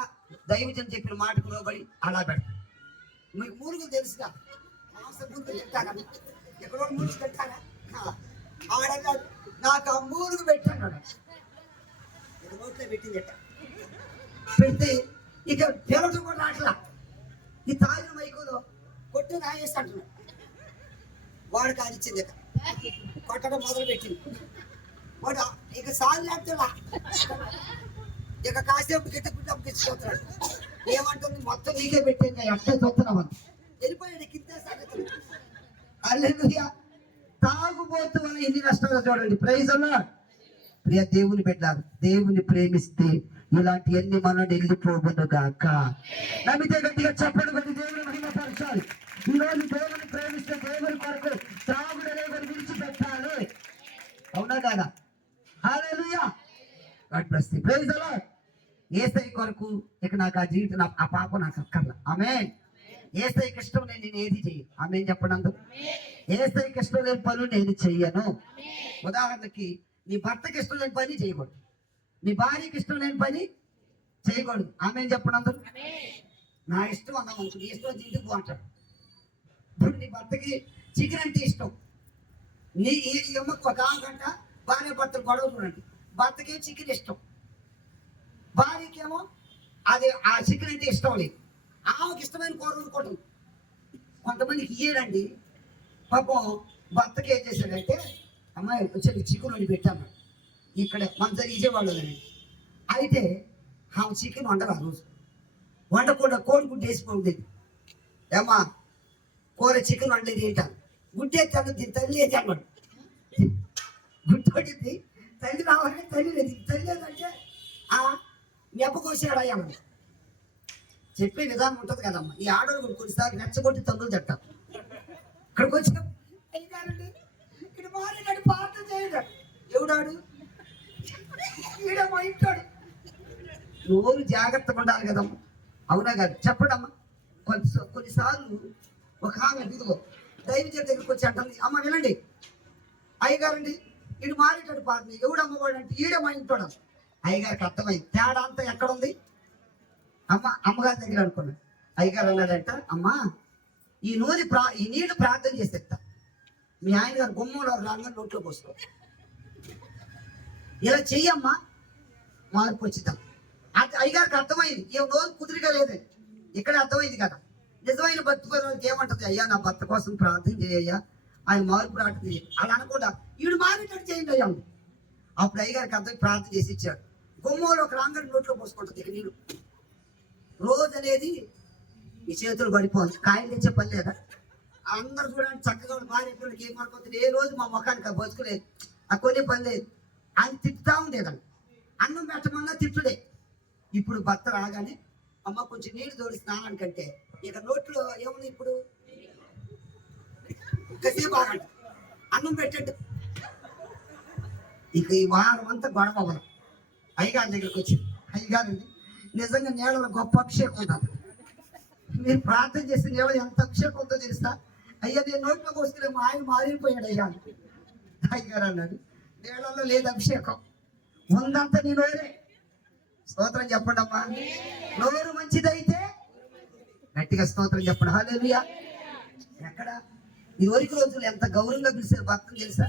దైవజన్ చెప్పిన మాటకు లోబడి అలా పెడతాడు. మీకు మూలుగులు తెలుసుగా, మాంసం మూలుగులు తింటారా? ఎక్కడో మూలుగు తింటారా? ఆడన్నాడు నాకు ఆ మూలుగు పెట్టాడు. ఇక నోట్లో పెట్టింది పెడితే ఇక పిలవటం కూడా అట్లా ఈ తాగిన మైకులో కొట్టు నాయేసి అంటున్నాడు. వాడు కానిచ్చింది ఇక కొట్టడం మొదలు పెట్టింది. వాడు ఇక సాగు లేపుతున్నా ఇక కాసేపు గిట్ట గుడ్డప్పుడు ఇచ్చిపోతున్నాడు. ఏమంటుంది, మొత్తం నీకే పెట్టింది అట్టే చూస్తున్నాం అని వెళ్ళిపోయాడు. కింద సంగతి. హల్లెలూయా. తాగుబోతు వల్ల ఎన్ని నష్టాలు చూడండి. Praise the lord. ప్రియ దేవుని పెట్టారు, దేవుని ప్రేమిస్తే ఇలాంటి ఎన్ని మనం వెళ్ళిపోబడు గాక. నమ్మితే గట్టిగా చెప్పండి, కొద్ది దేవుని మహిమపరచాలి. ఈ రోజు దేవుని ప్రేమిస్తే దేవుని కొరకు త్రాగుడు అనేది విడిచిపెట్టాలి. అవునా కాదా? Hallelujah. God bless you. Praise the Lord. Yesayya కొరకు ఇక నాకు ఆ జీవితం ఆ పాప నాకు అక్కర్లా. ఆమేన్. యేసయ్యకి ఇష్టం నేను ఏది చేయను. ఆమేన్ చెప్పండి అందరూ. యేసయ్యకి ఇష్టం లేని పనులు నేను చెయ్యను. ఉదాహరణకి నీ భర్తకి ఇష్టం లేని పని చేయకూడదు, నీ భార్యకి ఇష్టం లేని పని చేయకూడదు. ఆమేన్ చెప్పండి అందరూ. నా ఇష్టం అన్నాం అనుకో, నీ ఇష్టం ఇంటికి అంటాడు. ఇప్పుడు నీ భర్తకి చికెన్ అంటే ఇష్టం, నీ అమ్మకు ఒక గంట భార్య భర్తలు గొడవ చూడండి. భర్తకి చికెన్ ఇష్టం, భార్యకేమో అది ఆ చికెన్ అంటే ఇష్టం లేదు. ఆమెకి ఇష్టమైన కూర వండుకోవటం. కొంతమందికి ఇయ్యడండి. పాపం భర్తకి ఏం చేశాడంటే, అమ్మాయి వచ్చి చికెన్ వండి పెట్టాను ఇక్కడ మన విజయవాడలోనే. అయితే ఆమె చికెన్ వండరు ఆ రోజు. వండకుండా కోడిగుడ్డు వేసిపోలేదు. ఏమా కూర చికెన్ వండేది ఏంటాను, గుడ్డే తను తల్లి అయితే అన్నాడు. గుడ్డు వండింది తల్లి రావాలంటే తల్లి లేదు, తల్లి లేదంటే మీ అప్ప కోసాడు అయ్యామని చెప్పే విధానం ఉంటుంది కదమ్మా. ఈ ఆడవాళ్ళు కొన్నిసార్లు రెచ్చగొట్టి తండ్రులు చెప్తాం. ఇక్కడికి వచ్చాం అయ్యారండి ఇక్కడ మారేడాడు పాట చేయడాడు ఎవడాడు ఈడ మా ఇంటాడు. నోరు జాగ్రత్తగా ఉండాలి కదమ్మా. అవునా కాదు చెప్పడమ్మా. కొన్నిసార్లు ఒక ఆమె ఇదిగో దైవజన దగ్గరికి వచ్చి అంటుంది, అమ్మ వినండి అయ్యగారండి ఈడు మారేటాడు పాటని ఎవడమ్మవాడు అంటే ఈడ మా ఇంటాడు. అయ్యగారికి అర్థమైంది తేడా అంతా ఎక్కడుంది. అమ్మగారి దగ్గర అనుకున్నాడు. అయ్యగారు అన్నాడంట, అమ్మా ఈ నీళ్ళు ప్రార్థన చేసేస్తా, మీ ఆయన గారు గుమ్మంలో రాగా నోట్లో పోసుకో, ఇలా చెయ్యమ్మా మార్పు వచ్చిద్దాం. అది అయ్యగారికి అర్థమైంది. ఏ రోజు కుదిరిగా లేదండి, ఇక్కడ అర్థమైంది కదా. నిజమైన భక్తి పరులకి ఏమంటది, అయ్యా నా భర్త కోసం ప్రార్థన చేయయ్యా, ఆయన మార్పు ప్రార్థన చేయాలి అలా అనకుండా ఈడు మారేటట్టు చేయండి అయ్యా. అప్పుడు అయ్యగారికి అర్థం ప్రార్థన చేసి ఇచ్చాడు. గుమ్మంలో ఒక రాంగడి నోట్లో పోసుకుంటుంది ఇక నీళ్ళు. రోజు అనేది ఈ చేతులు పడిపోవాలి, కాయలు తెచ్చే పని లేదా. అందరు చూడండి చక్కగా మారేటోళ్ళకి ఏం మార్పుతుంది. ఏ రోజు మా ముఖానికి బతుకులేదు, ఆ కొనే పని లేదు అని తిప్పుతా ఉండేదండి. అన్నం పెట్టమన్నా తిట్టుడే. ఇప్పుడు భర్త రాగానే అమ్మ కొంచెం నీళ్ళు తోడి స్నానానికంటే ఇక నోట్లో ఏముంది ఇప్పుడు కాసేపు ఆగండి అన్నం పెట్టండి. ఇక ఈ వారం అంతా గొడవ అవ్వదు. అయ్యగారి దగ్గరికి వచ్చి, అయ్యగారండి నిజంగా నీళ్ళలో గొప్ప అభిషేకం ఉంటుంది, మీరు ప్రార్థన చేసిన నీళ్ళ ఎంత అభిషేకం ఉందో తెలుసా. అయ్యా నేను నోట్లో పోసుకునే మా ఆయన మారిపోయాడు అయ్యా. అయ్యగారు అన్నాడు, నీళ్ళలో లేదు అభిషేకం, ఉందంతా నీ నోరే. స్తోత్రం చెప్పండి అమ్మా. నోరు మంచిదైతే గట్టిగా స్తోత్రం చెప్పండి. హల్లెలూయా. ఎక్కడ ఇదివరకు రోజులు ఎంత గౌరవంగా పిలిచారు భక్తులు తెలుసా.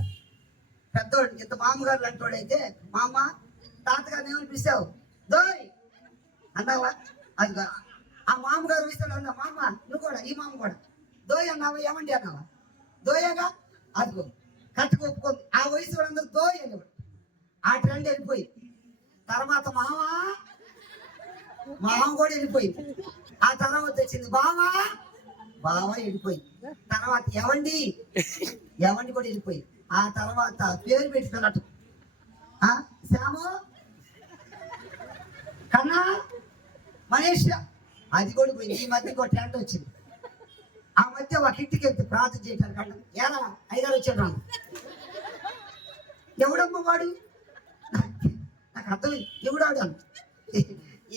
పెద్దోడు ఇంత మామగారు అంటోడైతే మా అమ్మ తాతగారిని ఏమని పిలిచావు, దోయ్ అన్నావా. అది ఆ మామగారు విస్తాడు అన్నా, మా అమ్మ నువ్వు కూడా ఈ మామ కూడా దోయ్ అన్నావా, ఏమండి అన్నావా, దోయగా అదిగో కట్టుకు ఒప్పుకుంది. ఆ వయసు వాళ్ళందరూ దోయ్ అనేవాడు. ఆ ట్రెండ్ వెళ్ళిపోయి తర్వాత మామ కూడా వెళ్ళిపోయింది. ఆ తర్వాత వచ్చింది బావ వెళ్ళిపోయి, తర్వాత ఎవండి కూడా వెళ్ళిపోయి, ఆ తర్వాత పేరు పెట్టుకున్నట్టు శ్యాము కన్నా మనీష్ అది కూడా పోయింది. ఈ మధ్య ఇంకో ట్రెండ్ వచ్చింది. ఆ మధ్య ఒక ఇంటికి వెళ్తే ప్రార్థన చేయడానికి అన్నా, ఏరా అయ్యగారు వచ్చాడు రా, ఎవడమ్మ వాడు, నాకు అర్థమైంది ఎవడాడు అన్న.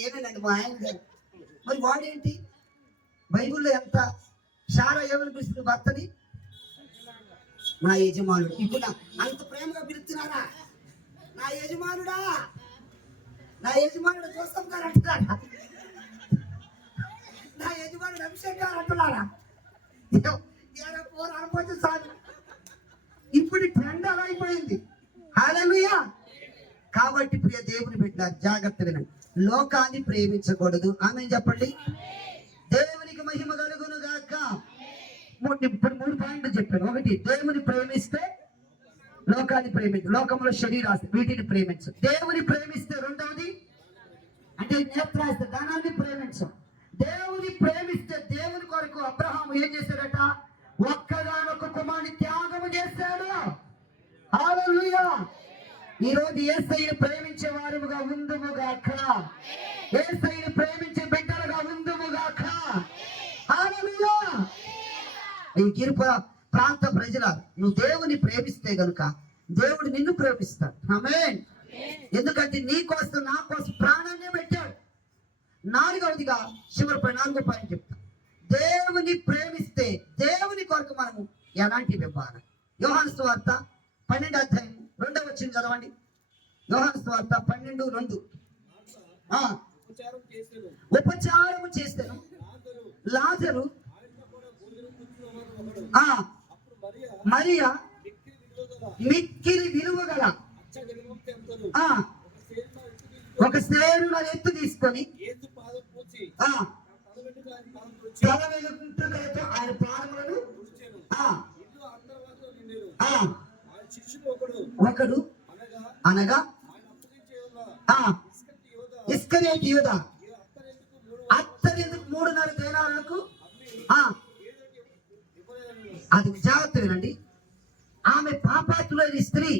ఏమేనండి మా ఆయన గారు. మరి వాడేంటి బైబిల్లో ఎంత షారా ఏమని పిలుస్తుంది భర్తని, నా యజమానుడు. ఇప్పుడు అంత ప్రేమగా పిలుస్తున్నారా, నా యజమానుడా, నా యజమానుడు జోసఫ్ గారు అంటున్నారా, నా యజమానుడు అభిషేక్ గారు అంటున్నారా. అనుకోవచ్చు సార్, ఇప్పుడు ట్రెండ్ అలా అయిపోయింది. హల్లెలూయా. కాబట్టి ప్రియ దేవుని బిడ్డ జాగ్రత్త వినండి, లోకాన్ని ప్రేమించకూడదు. ఆమె చెప్పండి. దేవునికి మహిమ కలుగును గాక. ఇప్పుడు 3 పాయింట్లు చెప్పాను. ఒకటి, దేవుని ప్రేమిస్తే లోకాన్ని ప్రేమించు, లోకంలో శరీరాస్తి వీటిని ప్రేమించు. దేవుని ప్రేమిస్తే రెండవది అంటే నేత్రాస్తి ధనాన్ని ప్రేమించు. దేవుని ప్రేమిస్తే దేవుని కొరకు అబ్రహాము ఏం చేశాడట, ఒక్కగానొక్క కుమారుని త్యాగము చేశాడు. హల్లెలూయా. ఈ రోజు యేసయ్యను ప్రేమించే వారుగా ఉందుముగాక, యేసయ్యను ప్రేమించే బిడ్డలుగా ఉందుముగాక. హల్లెలూయా. ఈ గిరిపుర ప్రాంత ప్రజల, నువ్వు దేవుని ప్రేమిస్తే గనుక దేవుడు నిన్ను ప్రేమిస్తాడు. ఆమేన్. ఎందుకంటే నీ కోసం నా కోసం ప్రాణాన్ని పెట్టాడు. 4వదిగా చివరిపై 4వ పాయింట్ చెప్తా. దేవుని ప్రేమిస్తే దేవుని కొరకు మనము ఎలాంటి వ్యవహారం. యోహాను సువార్త 12వ అధ్యాయం 2వ వచనం చదవండి. యోహాను సువార్త 12:2. ఉపచారము చేస్తాను లాజరు మరియా మిక్కిలి విలువ గల ఒక సేరుల ఎత్తు తీసుకొని తల వెలుగుంటుకలతో ఆయన పాదములను ఒకడు అనగా ఇస్కరియోతు యూదా అత్తరెందుకు 3.5 దేనాలకు అది జాగ్రత్త వినండి. ఆమె పాపాత్ములైన స్త్రీ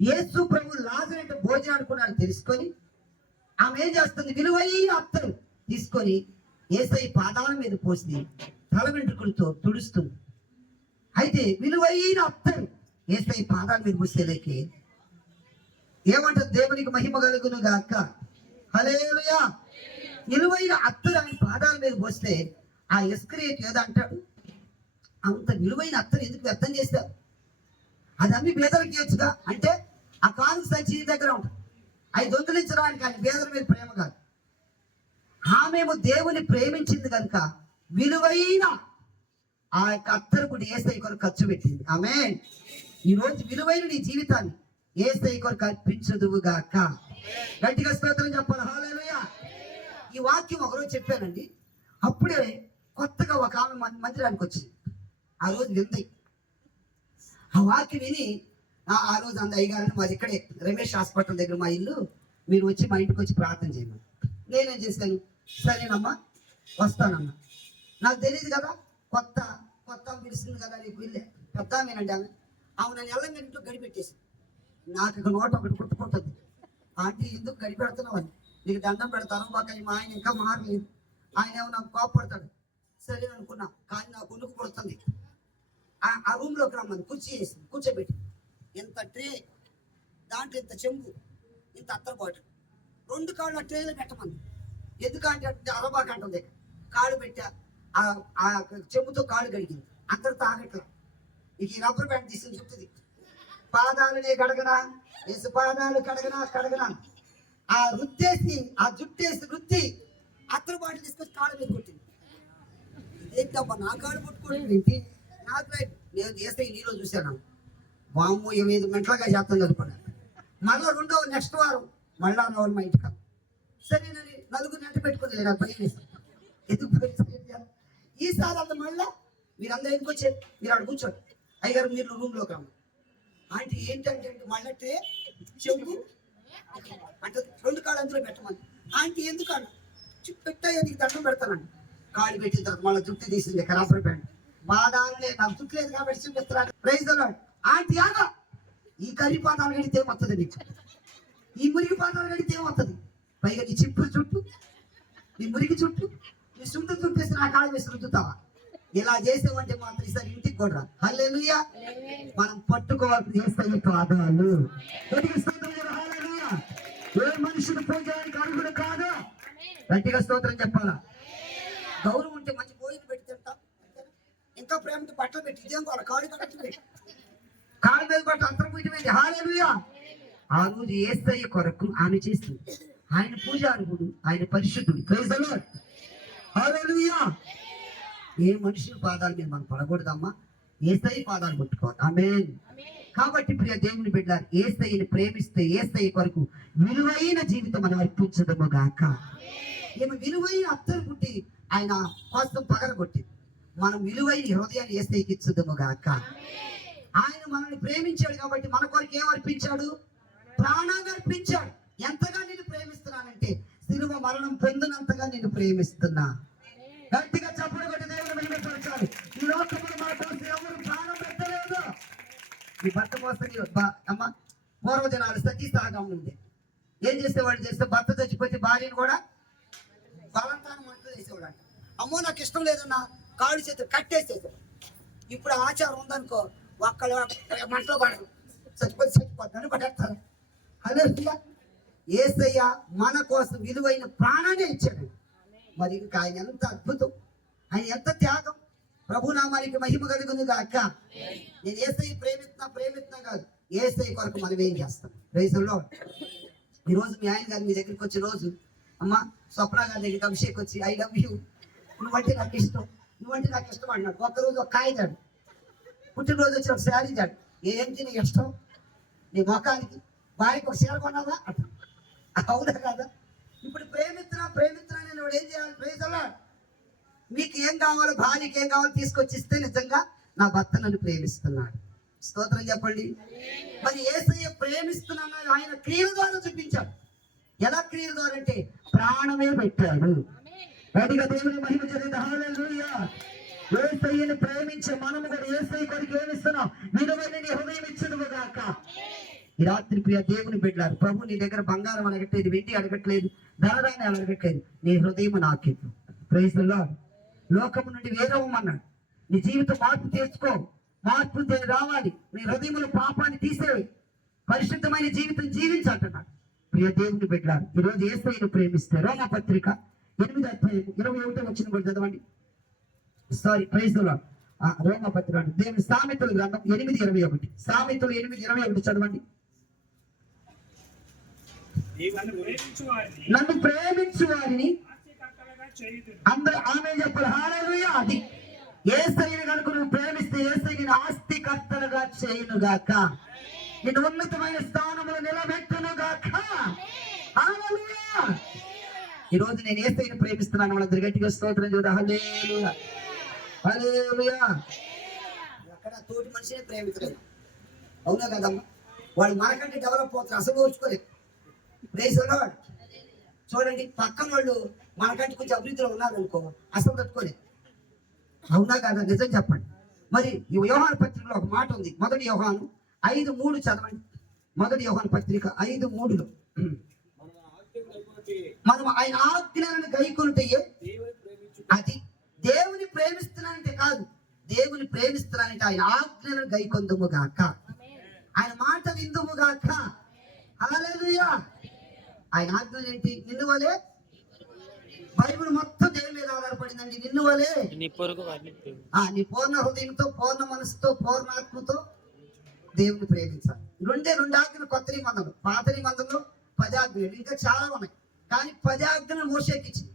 యేసు ప్రభు లాజరు అంటే భోజనానికి కూడా తెలుసుకొని ఆమె ఏం చేస్తుంది, విలువైన అత్తరు తీసుకొని యేసయ్య పాదాల మీద పోసి తల వెంట్రుకలతో తుడుస్తుంది. అయితే విలువైన అత్తరు యేసయ్య పాదాల మీద పోసేదకి ఏమంటారు, దేవునికి మహిమ కలుగును గాక. హల్లెలూయా. విలువైన అత్తరు ఆయన పాదాల మీద పోస్తే ఆ ఇస్కరియోతు ఏదో అంటాడు, అంత విలువైన అత్తరు ఎందుకు వ్యర్థం చేశారు, అది అమ్మి బేదలకు ఇవ్వచ్చుగా. అంటే ఆ కాలు సంచి దగ్గర ఉంటుంది, అవి దొంగిలించడానికి ఆయన బేదల మీద ప్రేమ కాదు, ఆమెము దేవుని ప్రేమించింది కనుక విలువైన ఆ యొక్క అత్తరు కూడా యేసయ్య కొరకు ఖర్చు పెట్టింది. ఆమేన్. ఈరోజు విలువైన నీ జీవితాన్ని యేసయ్య కొరకు అర్పించదువు గాక. గట్టిగా స్తోత్రం చెప్పాలి. హల్లెలూయా. ఈ వాక్యం ఒకరోజు చెప్పానండి. అప్పుడే కొత్తగా ఒక ఆమె మందిరానికి వచ్చింది. ఆ రోజు వింది. ఆ వాక్యం విని ఆ రోజు అంద అయ్యగారని మాది ఇక్కడే రమేష్ హాస్పిటల్ దగ్గర మా ఇల్లు, మీరు వచ్చి మా ఇంటికి వచ్చి ప్రార్థన చేయమని. నేనేం చేశాను, సరేనమ్మా వస్తానమ్మా. నాకు తెలియదు కదా, కొత్త కొత్త పిలిచింది కదా, నీకు ఇల్లే పెద్ద ఆమెనండి ఆమె. ఆమె నన్ను ఎల్లంగా ఇంట్లో గడిపెట్టేసి నాకు ఇక నోట ఒకటి కుట్టుకుంటుంది. ఆంటీ ఎందుకు గడిపెడుతున్నావు అని, నీకు దండం పెడతాను మాకు మా ఆయన ఇంకా మారలేదు, ఆయన ఏమో నాకు కోపడతాడు. సరే అనుకున్నా, కానీ నాకు ఉనుకు పడుతుంది. ఆ రూమ్లోకి రమ్మని కుర్చీ వేసి కూర్చోబెట్టి, ఇంత ట్రే, దాంట్లో ఇంత చెంబు, ఇంత అత్తర్ బాటిల్, 2 కాళ్ళు ఆ ట్రేలో పెట్టమంది. ఎందుకంటే అరబాక అంటుంది. కాళ్ళు పెట్టా, ఆ చెంబుతో కాళ్ళు కడిగింది, అందరు తాగట్లా. ఇక ఈ రబ్బర్ బ్యాండ్ తీసుకుని చుట్టది, పాదాలనే కడగనా, వేసి పాదాలు కడగనా ఆ రుద్దేసి, ఆ జుట్టేసి రుద్ది అత్తర్ బాటిల్ తీసుకొచ్చి కాళ్ళు మీద కొట్టింది. ఏంటబ్బా నా కాళ్ళు పట్టుకోవడం ఏంటి, నాకు రైట్. నేను చేస్తే నీలో చూశాను, వాము 8 గంటలుగా చేస్తాను అనుకున్నాను. మళ్ళీ రెండవ నెక్స్ట్ వారం మళ్ళా నవ్వు మా ఇంటికి. సరే నేను 4 గంటలు పెట్టుకుంది, నాకు భయం వేస్తాను. ఎందుకు ఈసారి అంత మళ్ళా మీరందరూ ఎందుకు వచ్చారు, మీరు అక్కడ కూర్చోండి, అయ్యారు మీరు రూమ్లోకి రమ్మ. ఆంటీ ఏంటంటే మళ్ళీ చెంబు అంటే 2 కాళ్ళు అందులో పెట్టమని. ఆంటీ ఎందుకు అన్న, పెట్టాయో నీకు దండం పెడతానండి. కాళ్ళు పెట్టిన తర్వాత మళ్ళీ జుట్టు తీసింది రబ్బర్ బ్యాండ్. బాధాలే, నాకు జుట్టు లేదు కాబట్టి చూపిస్తున్నాను. ప్రైజ్ అన్నాడు. ఆంటీ ఆగా, ఈ కర్రీ పాదాలు కడితే ఏమవుతుంది నీకు, ఈ మురికి పాదాలు కడితే ఏమవుతుంది, పైగా నీ చిప్పు చుట్టూ, నీ మురికి చుట్టూ, నీ సుంటు చుట్టేసి నా కాళ్ళు వేసి రుద్దుతావా, ఇలా చేసేవంటే మాత్రం ఈసారి ఇంటికి కూడా. హల్లెలూయా. మనం పట్టుకోవాల్సి యేసయ్య పాదాలు. హల్లెలూయా. ఏ మనుషులు పోయడానికి అర్హుడు కాదు. గట్టిగా స్తోత్రం చెప్పాలా. గౌరవం ఉంటే మంచి భోజనం పెట్టి తింటాం, ఇంకా ప్రేమతో బట్టలు పెట్టి ఇదేం కావాలి, కాళ్ళు కట్టి పెట్టి కాళ్ళ మీద పట్టు అంతరం పూజమైంది. హల్లెలూయా. ఆ రోజు యేసయ్య కొరకు ఆమె చేస్తుంది. ఆయన పూజారుడు, ఆయన పరిశుద్ధుడు. Praise the Lord. హల్లెలూయా. ఏ మనుషుల పాదాల మీద మనం పడకూడదమ్మా, యేసయ్య పాదాలు పట్టుకోవాలి. ఆమేన్. కాబట్టి ప్రియ దేవుని బిడ్డలారా, యేసయ్యని ప్రేమిస్తే యేసయ్య కొరకు విలువైన జీవితం మనం అర్పించదము గాక. ఈమె విలువైన అత్తరు పుట్టి ఆయన కోసం పగలగొట్టి మనం విలువైన హృదయాన్ని యేసయ్యకి ఇచ్చుదము గాక. ఆయన మనల్ని ప్రేమించాడు కాబట్టి మన కొరకు ఏం అర్పించాడు, ప్రాణాన్ని అర్పించాడు. ఎంతగా నేను ప్రేమిస్తున్నానంటే శిలువ మరణం పొందినంతగా నేను ప్రేమిస్తున్నా. గట్టిగా చప్పుడు కొట్టి దేవుని మహిమపరచాలి. ఈ లోకంలో మన కోసం ఎవరు ప్రాణం పెట్టలేదు. ఈ భర్త కోసం అమ్మ పూర్వజనాలు సతీసాగం ఉంది. ఏం చేసేవాడు చేస్తే భర్త చచ్చిపోతే భార్యను కూడా బలంతానం మంటలు వేసేవాడు అంట. అమ్మో నాకు ఇష్టం లేదన్నా, కాళ్ళు చేతులు కట్టేసేది. ఇప్పుడు ఆచారం ఉందనుకో, ఒక్కళ్ళు మంటలో పడరు, చచ్చిపోతుందని పడేస్తారు. హల్లెలూయా. యేసయ్య మన కోసం విలువైన ప్రాణాన్ని ఇచ్చాడు. మరి ఇంకా ఆయన ఎంత అద్భుతం, ఆయన ఎంత త్యాగం. ప్రభునామానికి మహిమ కలుగును గాక. నేను యేసయ్య ప్రేమిస్తున్నా కాదు, యేసయ్య కొరకు మనం ఏం చేస్తాం. Praise the Lord. ఈరోజు మీ ఆయన గారు మీ దగ్గరికి వచ్చిన రోజు, అమ్మ స్వప్న గారి దగ్గరికి అభిషేక్ వచ్చి ఐ లవ్ యూ, నువ్వంటే నాకు ఇష్టం, నువ్వంటే నాకు ఇష్టం అన్నాడు. ఒక్కరోజు ఒక కాగితాడు, పుట్టినరోజు వచ్చి ఒక శారీ చాడు, ఏంటి నీ ఇష్టం, నీ మొఖానికి భార్యకు ఒక చీర కొన్నావా అట్లా, అవునా కదా. ఇప్పుడు ప్రేమిస్తున్నా నేను ఏం చేయాలి. Praise the Lord. మీకు ఏం కావాలో, భార్యకి ఏం కావాలో తీసుకొచ్చి ఇస్తే నిజంగా నా భర్త నన్ను ప్రేమిస్తున్నాడు. స్తోత్రం చెప్పండి. మరి యేసయ్య ప్రేమిస్తున్నాను ఆయన క్రియల ద్వారా చూపించాడు. ఎలా క్రియల ద్వారా అంటే ప్రాణమే పెట్టాడు. గట్టిగా దేవుని మహిమ జరిగింది. హల్లెలూయా. యేసయ్యని ప్రేమించే మనము కూడా యేసయ్య కొరకు ఏమిస్తున్నాం, విలువైన నీ హృదయం ఇచ్చుదువు గాక. ఈ రాత్రి ప్రియ దేవుని బిడ్డలారు, ప్రభు నీ దగ్గర బంగారం అడగట్లేదు, వెండి అడగట్లేదు, ధనరాన్ని అడగట్లేదు, నీ హృదయం నాకిద్దు. Praise the lord. లోకము నుండి వేరవమన్నాడు. నీ జీవితం మార్పు తెచ్చుకో, మార్పు రావాలి. నీ హృదయంలో పాపాన్ని తీసేవి, పరిశుద్ధమైన జీవితం జీవించాలంటున్నాడు. ప్రియ దేవుని బిడ్డలారు, ఈరోజు యేసయ్యను ప్రేమిస్తే రోమా పత్రిక 8:21 కూడా చదవండి. Praise the lord. రోమా పత్రిక దేవుని సామెతల గ్రంథం 8:21, సామెతలు 8:21 చదవండి. నన్ను ప్రేమించు వారిని అందరూ ఆమె చెప్పాలి. హల్లెలూయా. అది యేసయ్యను కనుక నువ్వు ప్రేమిస్తే యేసయ్యను ఆస్తికర్తలుగా చేయునుగాక, నిన్ను ఉన్నతమైన స్థానంలో నిలబెట్టునుగాక. హల్లెలూయా. ఈ రోజు నేను యేసయ్యను ప్రేమిస్తున్నాను. వాళ్ళందరూ గట్టిగా స్తోత్రం చూడ. హల్లెలూయా, హల్లెలూయా. అక్కడ తోటి మనిషిని ప్రేమించలేదు, అవునా కదమ్మా? వాళ్ళు మనకంటే డెవలప్ అవుతారు, అసలు ఓర్చుకోలేదు. Praise the lord. చూడండి, పక్కన వాళ్ళు మనకంటే కొంచెం అభివృద్ధిలో ఉన్నారనుకో, అసలు తట్టుకోలేదు, అవునా కదా? నిజం చెప్పండి. మరి ఈ యోహాను పత్రికలో ఒక మాట ఉంది. మొదటి యోహాను 5:3 చదవండి. మొదటి యోహాను పత్రిక 5:3లో మనం ఆయన ఆజ్ఞలను గైకొనుటే, అది దేవుని ప్రేమిస్తున్నానంటే కాదు, దేవుని ప్రేమిస్తున్నానంటే ఆయన ఆజ్ఞలను గైకొందుము గాక, ఆయన మాట విందుము గాక. హల్లెలూయా. ఆయన ఆజ్ఞలు ఏంటి? నిన్ను వలే. బైబిల్ మొత్తం దేవుని మీద ఆధారపడిందండి. నిన్ను వలే నీ పూర్ణ హృదయంతో, పూర్ణ మనసుతో, పూర్ణాత్మతో దేవుని ప్రేమించాలి. రెండు ఆజ్ఞలు కొత్త నిబంధనలు. పాత నిబంధనలు 10 ఆజ్ఞలు, ఇంకా చాలా ఉన్నాయి, కానీ 10 ఆజ్ఞలు మోషేకి ఇచ్చింది.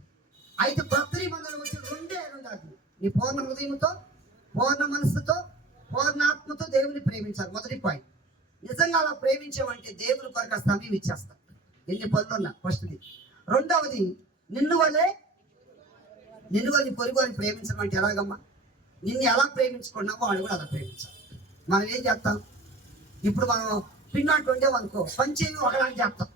అయితే కొత్త నిబంధనలు వచ్చిన రెండు ఆజ్ఞలు. నీ పూర్ణ హృదయంతో, పూర్ణ మనసుతో, పూర్ణాత్మతో దేవుని ప్రేమించాలి. మొదటి పాయింట్. నిజంగా అలా ప్రేమించామంటే దేవుని కొరకు సమయం ఇచ్చేస్తాం, ఎన్ని పనులు ఉన్నా. ఫస్ట్ది. రెండవది, నిన్ను వలే నీ పొరుగు వారిని ప్రేమించడం అంటే ఎలాగమ్మా? నిన్ను ఎలా ప్రేమించుకున్నామో వాడు కూడా అలా ప్రేమించాలి. మనం ఏం చేస్తాం? ఇప్పుడు మనం పిన్నాటు ఉండేవనుకో, పంచేవి ఒకలాంటి చేస్తాం.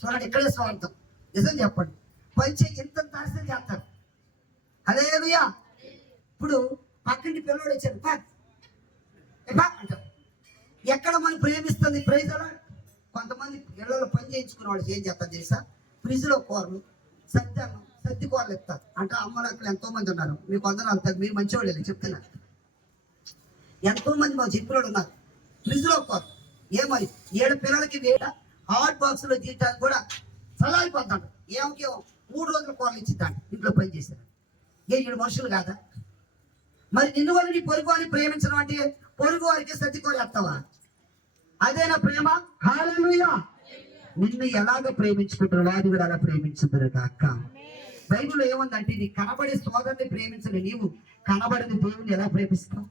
చూడండి, ఇక్కడే స్వార్థం. నిజం చెప్పండి, పంచేవి ఎంత తాసిని చేస్తారు. హల్లెలూయా. ఇప్పుడు పక్కింటి పిల్లవాడు వచ్చాడు, అంటారు. ఎక్కడ మనం ప్రేమిస్తుంది? Praise the Lord. కొంతమంది ఇళ్లలో పని చేయించుకున్న వాళ్ళు ఏం చేస్తారు తెలుసా? ఫ్రిడ్జ్లో కూరలు, సద్ది కూరలు ఎత్తారు. అంటే అమ్మలక్కలు ఎంతో మంది ఉన్నారు. మీకు వందనాలు, మీరు మంచివాళ్ళు చెప్తున్నారు. ఎంతో మంది మాకు చెప్పిన వాళ్ళు ఉన్నారు. ఫ్రిడ్జ్లో కూర ఏమని 7 పిల్లలకి వేట హాట్ బాక్స్లో తీయటానికి కూడా చల్లారిపోతాడు. ఏమకేమో 3 రోజుల కూరలు ఇచ్చిద్దాడు. ఇంట్లో పని చేశారు. 7 మనుషులు కాదా? మరి నిన్ను వల్ల నీ పొరుగు వారిని ప్రేమించడం అంటే పొరుగు వారికి సద్ది కూర ఎత్తావా? అదేనా ప్రేమ? హల్లెలూయా. నిన్ను ఎలాగ ప్రేమించుకుంటారు వాడు కూడా అలా ప్రేమించుతారు కాక. బైబిల్లో ఏముందంటే, నీ కనబడే సోదరుని ప్రేమించని నీవు కనబడిన దేవుని ఎలా ప్రేమిస్తావు?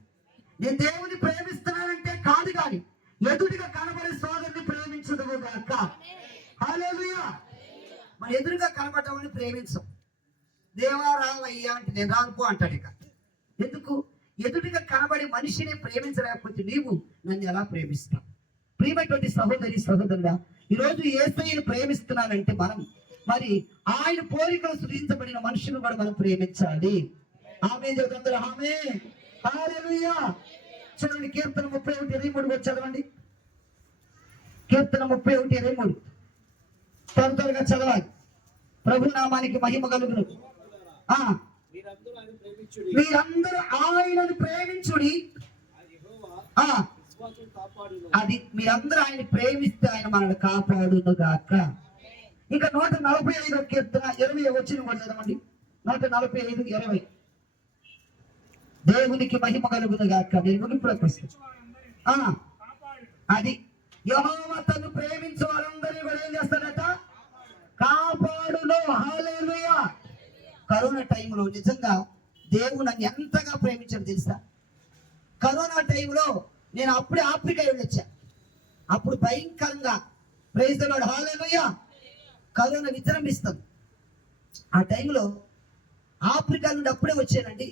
నేను దేవుని ప్రేమిస్తున్నానంటే కాదు, కానీ ఎదురుగా కనబడే సోదరుని ప్రేమించదు కాక. హల్లెలూయా. మరి ఎదురుగా కనబడమని ప్రేమించం. దేవా రావయ్యా అంటే నేను రానుపో అంటాడు. ఇక ఎందుకు? ఎదురుగా కనబడి మనిషిని ప్రేమించలేకపోతే నీవు నన్ను ఎలా ప్రేమిస్తావు? ప్రియమైనటువంటి సహోదరి సహోదరుడా, ఈరోజు యేసయ్యను ప్రేమిస్తున్నానంటే మనం మరి ఆయన పోలికలు సృజించబడిన మనుషులు కూడా మనం ప్రేమించాలి. ఆమేన్ చెబుతారు. ఆమేన్. హల్లెలూయా. చూడండి, కీర్తన 31:23 చదవండి. కీర్తన 31:23 త్వరగా చదవాలి. ప్రభు నామానికి మహిమ కలుగును. మీరందరూ ఆయనను ప్రేమించుడి. అది మీరందరూ ఆయన ప్రేమిస్తే ఆయన మనల్ని కాపాడును గాక. ఇంకా 145 కీర్తన 20 వచ్చిన కూడా చదవండి. 145:20 దేవునికి మహిమ కలుగును గాక. నేను ఇప్పుడు అది యెహోవా తను ప్రేమించే వారందరినీ కూడా ఏం చేస్తాడట? కాపాడును. హల్లెలూయా. కరోనా టైంలో నిజంగా దేవుడు నన్ను ఎంతగా ప్రేమించాడు తెలుసా? కరోనా టైంలో నేను అప్పుడే ఆఫ్రికా వెళ్ళొచ్చా. అప్పుడు భయంకరంగా praise the Lord. Hallelujah. Corona విజృంభిస్తుంది. ఆ టైంలో ఆఫ్రికా నుండి అప్పుడే వచ్చానండి.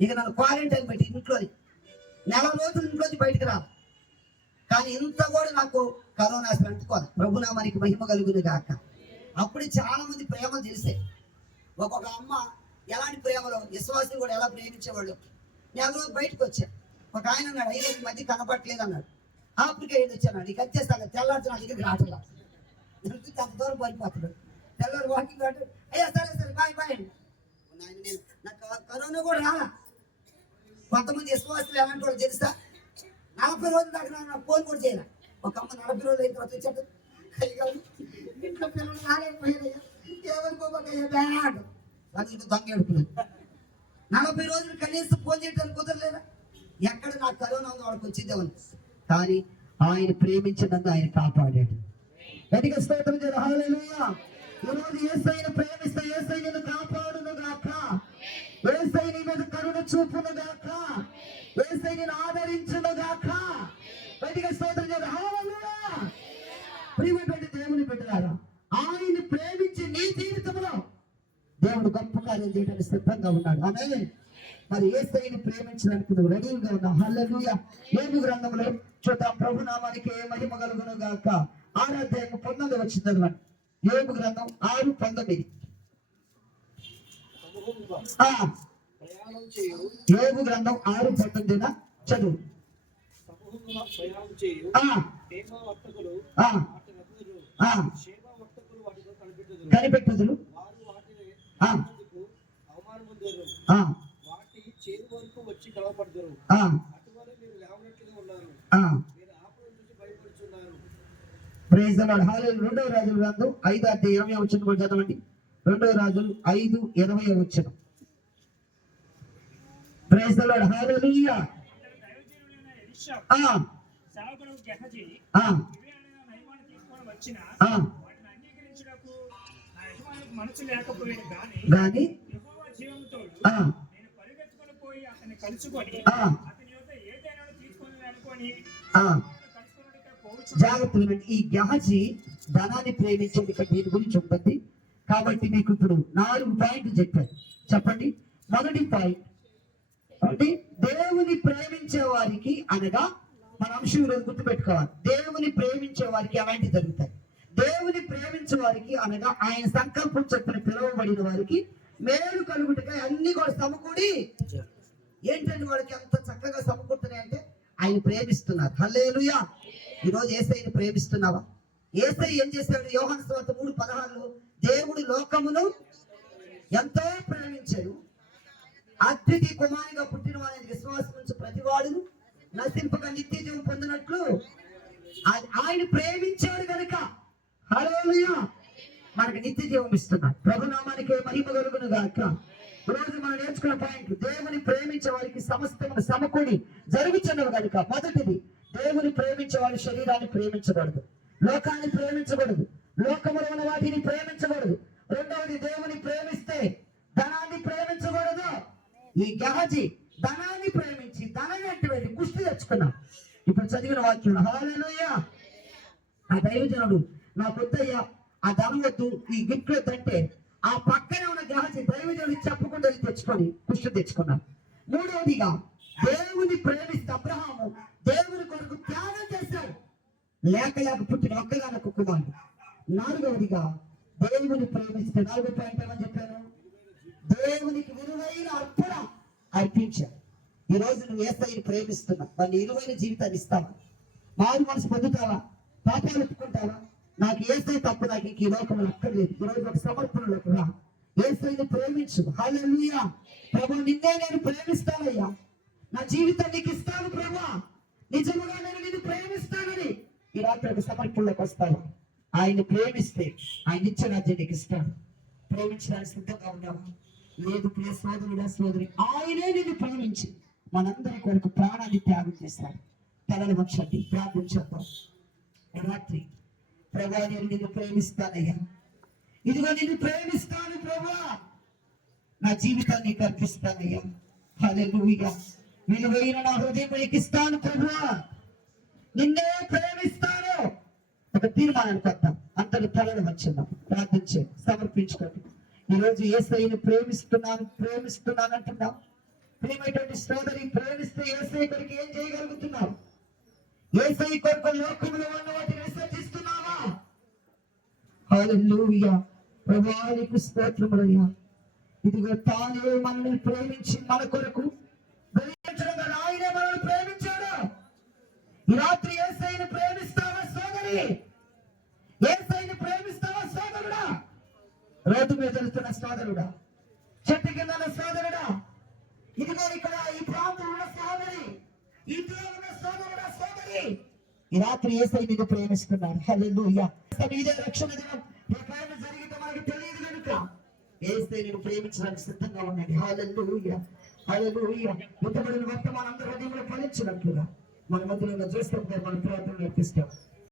ఇక నన్ను క్వారంటైన్ పెట్టి ఇంట్లోని 4 రోజులు ఇంట్లోంచి బయటకు రా. కానీ ఇంత కూడా నాకు కరోనా అసలు అంటుకోవాలి. ప్రభునామానికి మహిమ కలుగును గాక. అప్పుడే చాలా మంది ప్రేమ తెలిసే. ఒక్కొక్క అమ్మ ఎలాంటి ప్రేమలో, విశ్వాసులు కూడా ఎలా ప్రేమించేవాళ్ళు. 4 రోజులు బయటకు వచ్చా. ఒక ఆయన అన్నాడు, 5 రోజుల మధ్య కనపట్లేదు అన్నాడు. ఆఫ్రికా వెళ్ళి వచ్చాను, నీకు వచ్చేస్తాను తెల్లారుతున్నా దగ్గరికి రావట్లా, అంత దూరం పడిపోతున్నాడు. తెల్లారు వాకింగ్ అంటే అయ్యా సరే సరే బాయ్ బాయ్ అండి. నేను నాకు కరోనా కూడా రాలా. కొంతమంది విశ్వాసులు ఏమంటే వాళ్ళు తెలుసా, 40 రోజుల దాకా నాకు ఫోన్ కూడా చేయాలి. ఒక అమ్మ 40 రోజులు అయిన తర్వాత వచ్చాడు, అయ్యా ఇంట్లో పిల్లలు రాలేకపోయాయ్యా, ఏమనుకోబోకయ్యా బ్యాడ్ వాళ్ళు ఇంట్లో దొంగ ఎడుపులేదు. 40 రోజులు కనీసం ఫోన్ చేయడానికి కుదరలేదా? ఎక్కడ నాకు కరోనా ఉందో వాడికి వచ్చిందేమని. కానీ ఆయన ప్రేమించినందు ఆయన కాపాడాడు. గట్టిగా స్తోత్రం చేయాలి. హల్లెలూయా. ఈరోజు యేసయ్యను ప్రేమిస్తే యేసయ్య నిన్ను కాపాడును గాక, యేసయ్య నీ మీద కరుణ చూపును గాక, యేసయ్య నిన్ను ఆదరించును గాక. గట్టిగా స్తోత్రం చేయాలి. హల్లెలూయా. ప్రియమైనటువంటి దేవుని బిడ్డలారా, ఆయన్ని ప్రేమించి నీ జీవితంలో దేవుడు గొప్ప కార్యం చేయడానికి సిద్ధంగా ఉన్నాడు. ఆమేన్. మరి యేసయ్యని ప్రేమించడానికి నువ్వు రెడీగా ఉన్నావు. హల్లెలూయా. యోబు గ్రంథంలో చూద్దాం. ప్రభు నామానికి మహిమ కలుగును గాక. 6వ అధ్యాయం 19 వచ్చింది. యోబు గ్రంథం 6:19. యోబు గ్రంథం 6:19 చదువు. కనిపెట్టుదురు, వచ్చి గలపడదురు. Praise the Lord. హల్లెలూయా. 2వ రాజుల గ్రంథం 5:20 వచ్చిన కూడా చదవండి. 2వ రాజులు 5:20 వచ్చిన. Praise the Lord. హల్లెలూయా. మనసు లేకపోయిన గాని పోయి అతన్ని కలుసుకొని అతని యొక్క ఏదైనా తీసుకొని అనుకొని జాగ్రత్తలు. ఈ గెహజీ ధనాన్ని ప్రేమించేది ఇక్కడ దీని గురించి ఉంటుంది. కాబట్టి మీకు ఇప్పుడు 4 పాయింట్లు చెప్పారు. చెప్పండి. మొదటి పాయింట్ అంటే దేవుని ప్రేమించే వారికి అనగా మన అంశం ఈరోజు గుర్తుపెట్టుకోవాలి. దేవుని ప్రేమించే వారికి అలాంటి జరుగుతాయి. దేవుని ప్రేమించే వారికి అనగా ఆయన సంకల్పం చొప్పున పిలువబడిన వారికి మేలు కలుగుటకై అన్ని కూడా సమకూడి. ఏంటంటే వాళ్ళకి అంత చక్కగా సమకూడుతున్నాయి అంటే ఆయన ప్రేమిస్తున్నారు. హల్లెలూయా. ఈరోజు యేసయ్యను ప్రేమిస్తున్నావా? యేసయ్య ఏం చేశాడు? యోహాను సువార్త 3:16 దేవుడు లోకమును ఎంతో ప్రేమించాడు, అద్వితీయ కుమారునిగా పుట్టిన వారిని విశ్వాసం నుంచి ప్రతివాడును నశింపక నిత్య జీవం పొందినట్లు ఆయన ప్రేమించాడు కనుక హల్లెలూయా మనకు నిత్య జీవం ఇస్తున్నాడు. ప్రభునామానికి మహిమ కలుగును గాక. ఈరోజు మనం నేర్చుకున్న పాయింట్, దేవుని ప్రేమించే వారికి సమస్తమైన సమకూడి జరుగుతున్నవి కనుక. మొదటిది, దేవుని ప్రేమించే వారి శరీరాన్ని ప్రేమించకూడదు, లోకాన్ని ప్రేమించకూడదు, లోకములో ఉన్న వాటిని ప్రేమించకూడదు. రెండవది, దేవుని ప్రేమిస్తే ధనాన్ని ప్రేమించకూడదు. ఈ గెహజీ ధనాన్ని ప్రేమించి ధనాన్ని అట్టుబెట్టి కుష్టి తెచ్చుకున్నాం. ఇప్పుడు చదివిన వాక్యం హల్లెలూయా. ఆ దైవజనుడు నాకు వద్దయ్యా, ఆ ధనం వద్దు, ఈ గిఫ్ట్ వద్దు అంటే ఆ పక్కనే ఉన్న గెహజీ దైవజనుడు చెప్పకుండా తెచ్చుకొని కుష్టి తెచ్చుకున్నాం. మూడవదిగా, దేవుని ప్రేమిస్తే అబ్రహాము దేవుని కొరకు త్యాగం చేశాడు, లేక పుట్టిన ఒక్కగానొక్క కుమారుడు. నాలుగవదిగా, దేవుని ప్రేమిస్తే 4వ పాయింట్ ఏమని చెప్పాను? దేవునికి విలువైన అర్పణ అర్పించాడు. ఈ రోజు నువ్వు యేసయ్యను ప్రేమిస్తున్నావు, వాళ్ళ విలువైన జీవితాన్ని ఇస్తావా? మారు మనసు పొందుతావా? పాపాలు ఒప్పుకుంటావా? నాకు యేసయ్య తప్పు, నాకు ఇంక ఈ లోకంలో అక్కర్లేదు. ఈరోజు ఒక సమర్పణలోకి రా, యేసయ్యను ప్రేమించు. హల్లెలూయా. ప్రభు నిన్నే నేను ప్రేమిస్తానయ్యా, నా జీవితాన్ని నీకు ఇస్తాను ప్రభు, నిజముగా నేను నిన్ను ప్రేమిస్తానని ఈ రాత్రి ఒక సమర్పణలోకి వస్తాను. ఆయన్ని ప్రేమిస్తే ఆయన ఇచ్చే రాజ్యం నీకు ఇస్తాడు. ప్రేమించడానికి సిద్ధంగా ఉన్నావా? లేదు ప్రియ సోదరుడా సోదరి, ఆయనే నిన్ను ప్రేమించి మనందరి కొరకు ప్రాణాన్ని త్యాగం చేశాడు. తలని వచ్చండి, ప్రార్థన చేద్దాం. రాత్రి, ప్రభా నేను నిన్ను ప్రేమిస్తానయ్యా, ఇదిగో నిన్ను ప్రేమిస్తాను ప్రభా, నా జీవితాన్ని నీకు అర్పిస్తానయ్యా. హల్లెలూయా. విలువైన నా హృదయం నీకు ఇస్తాను ప్రభా, నిన్నే ప్రేమిస్తాను. ఒక తీర్మానానికి వద్దాం. అంతటి తలని వచ్చిందాం, ప్రార్థించే సమర్పించుకోండి. ఈరోజు యేసయ్యను ప్రేమిస్తున్నాను అంటున్నావు. ప్రియమైనటువంటి సోదరి, ప్రేమిస్తే యేసయ్య కొరకు ఏం చేయగలుగుతున్నావు? యేసయ్య కొరకు లోకంలో ఉన్న వాటిని విసర్జిస్తున్నావా? హల్లెలూయా. ప్రభువా నీకు స్తోత్రములయ్యా. ఇదిగో తానే మనల్ని ప్రేమించి మన కొరకు ఆయనే మనల్ని ప్రేమించాడు. ఈ రాత్రి యేసయ్యను ప్రేమిస్తావా సోదరి? యేసయ్యను ప్రేమిస్తావా సోదరుడా? రోడ్డు మీద వెళ్తున్న సోదరుడా, చెట్టు కింద ఉన్న సోదరుడా, ఇదిగో ఇక్కడ ఈ ప్రాంతంలో ఉన్న సోదరి, ఇంట్లో ఉన్న సోదరుడా, సోదరి, ఈ రాత్రి యేసయ్య నిన్ను ప్రేమిస్తున్నాడు. హల్లెలూయా. ఇదే రక్షణ దినం ఎక్కడ జరిగితే మనకు తెలియదు కనుక యేసయ్య నిన్ను ప్రేమించడానికి సిద్ధంగా ఉన్నాడు. హల్లెలూయా, హల్లెలూయా. ఇంతబడిన వర్తమానం అందరి హృదయంలో ఫలించినట్లుగా మన మధ్యలో ఉన్న జోసెఫ్ గారు మన ప్రార్థన నేర్పిస్తాం.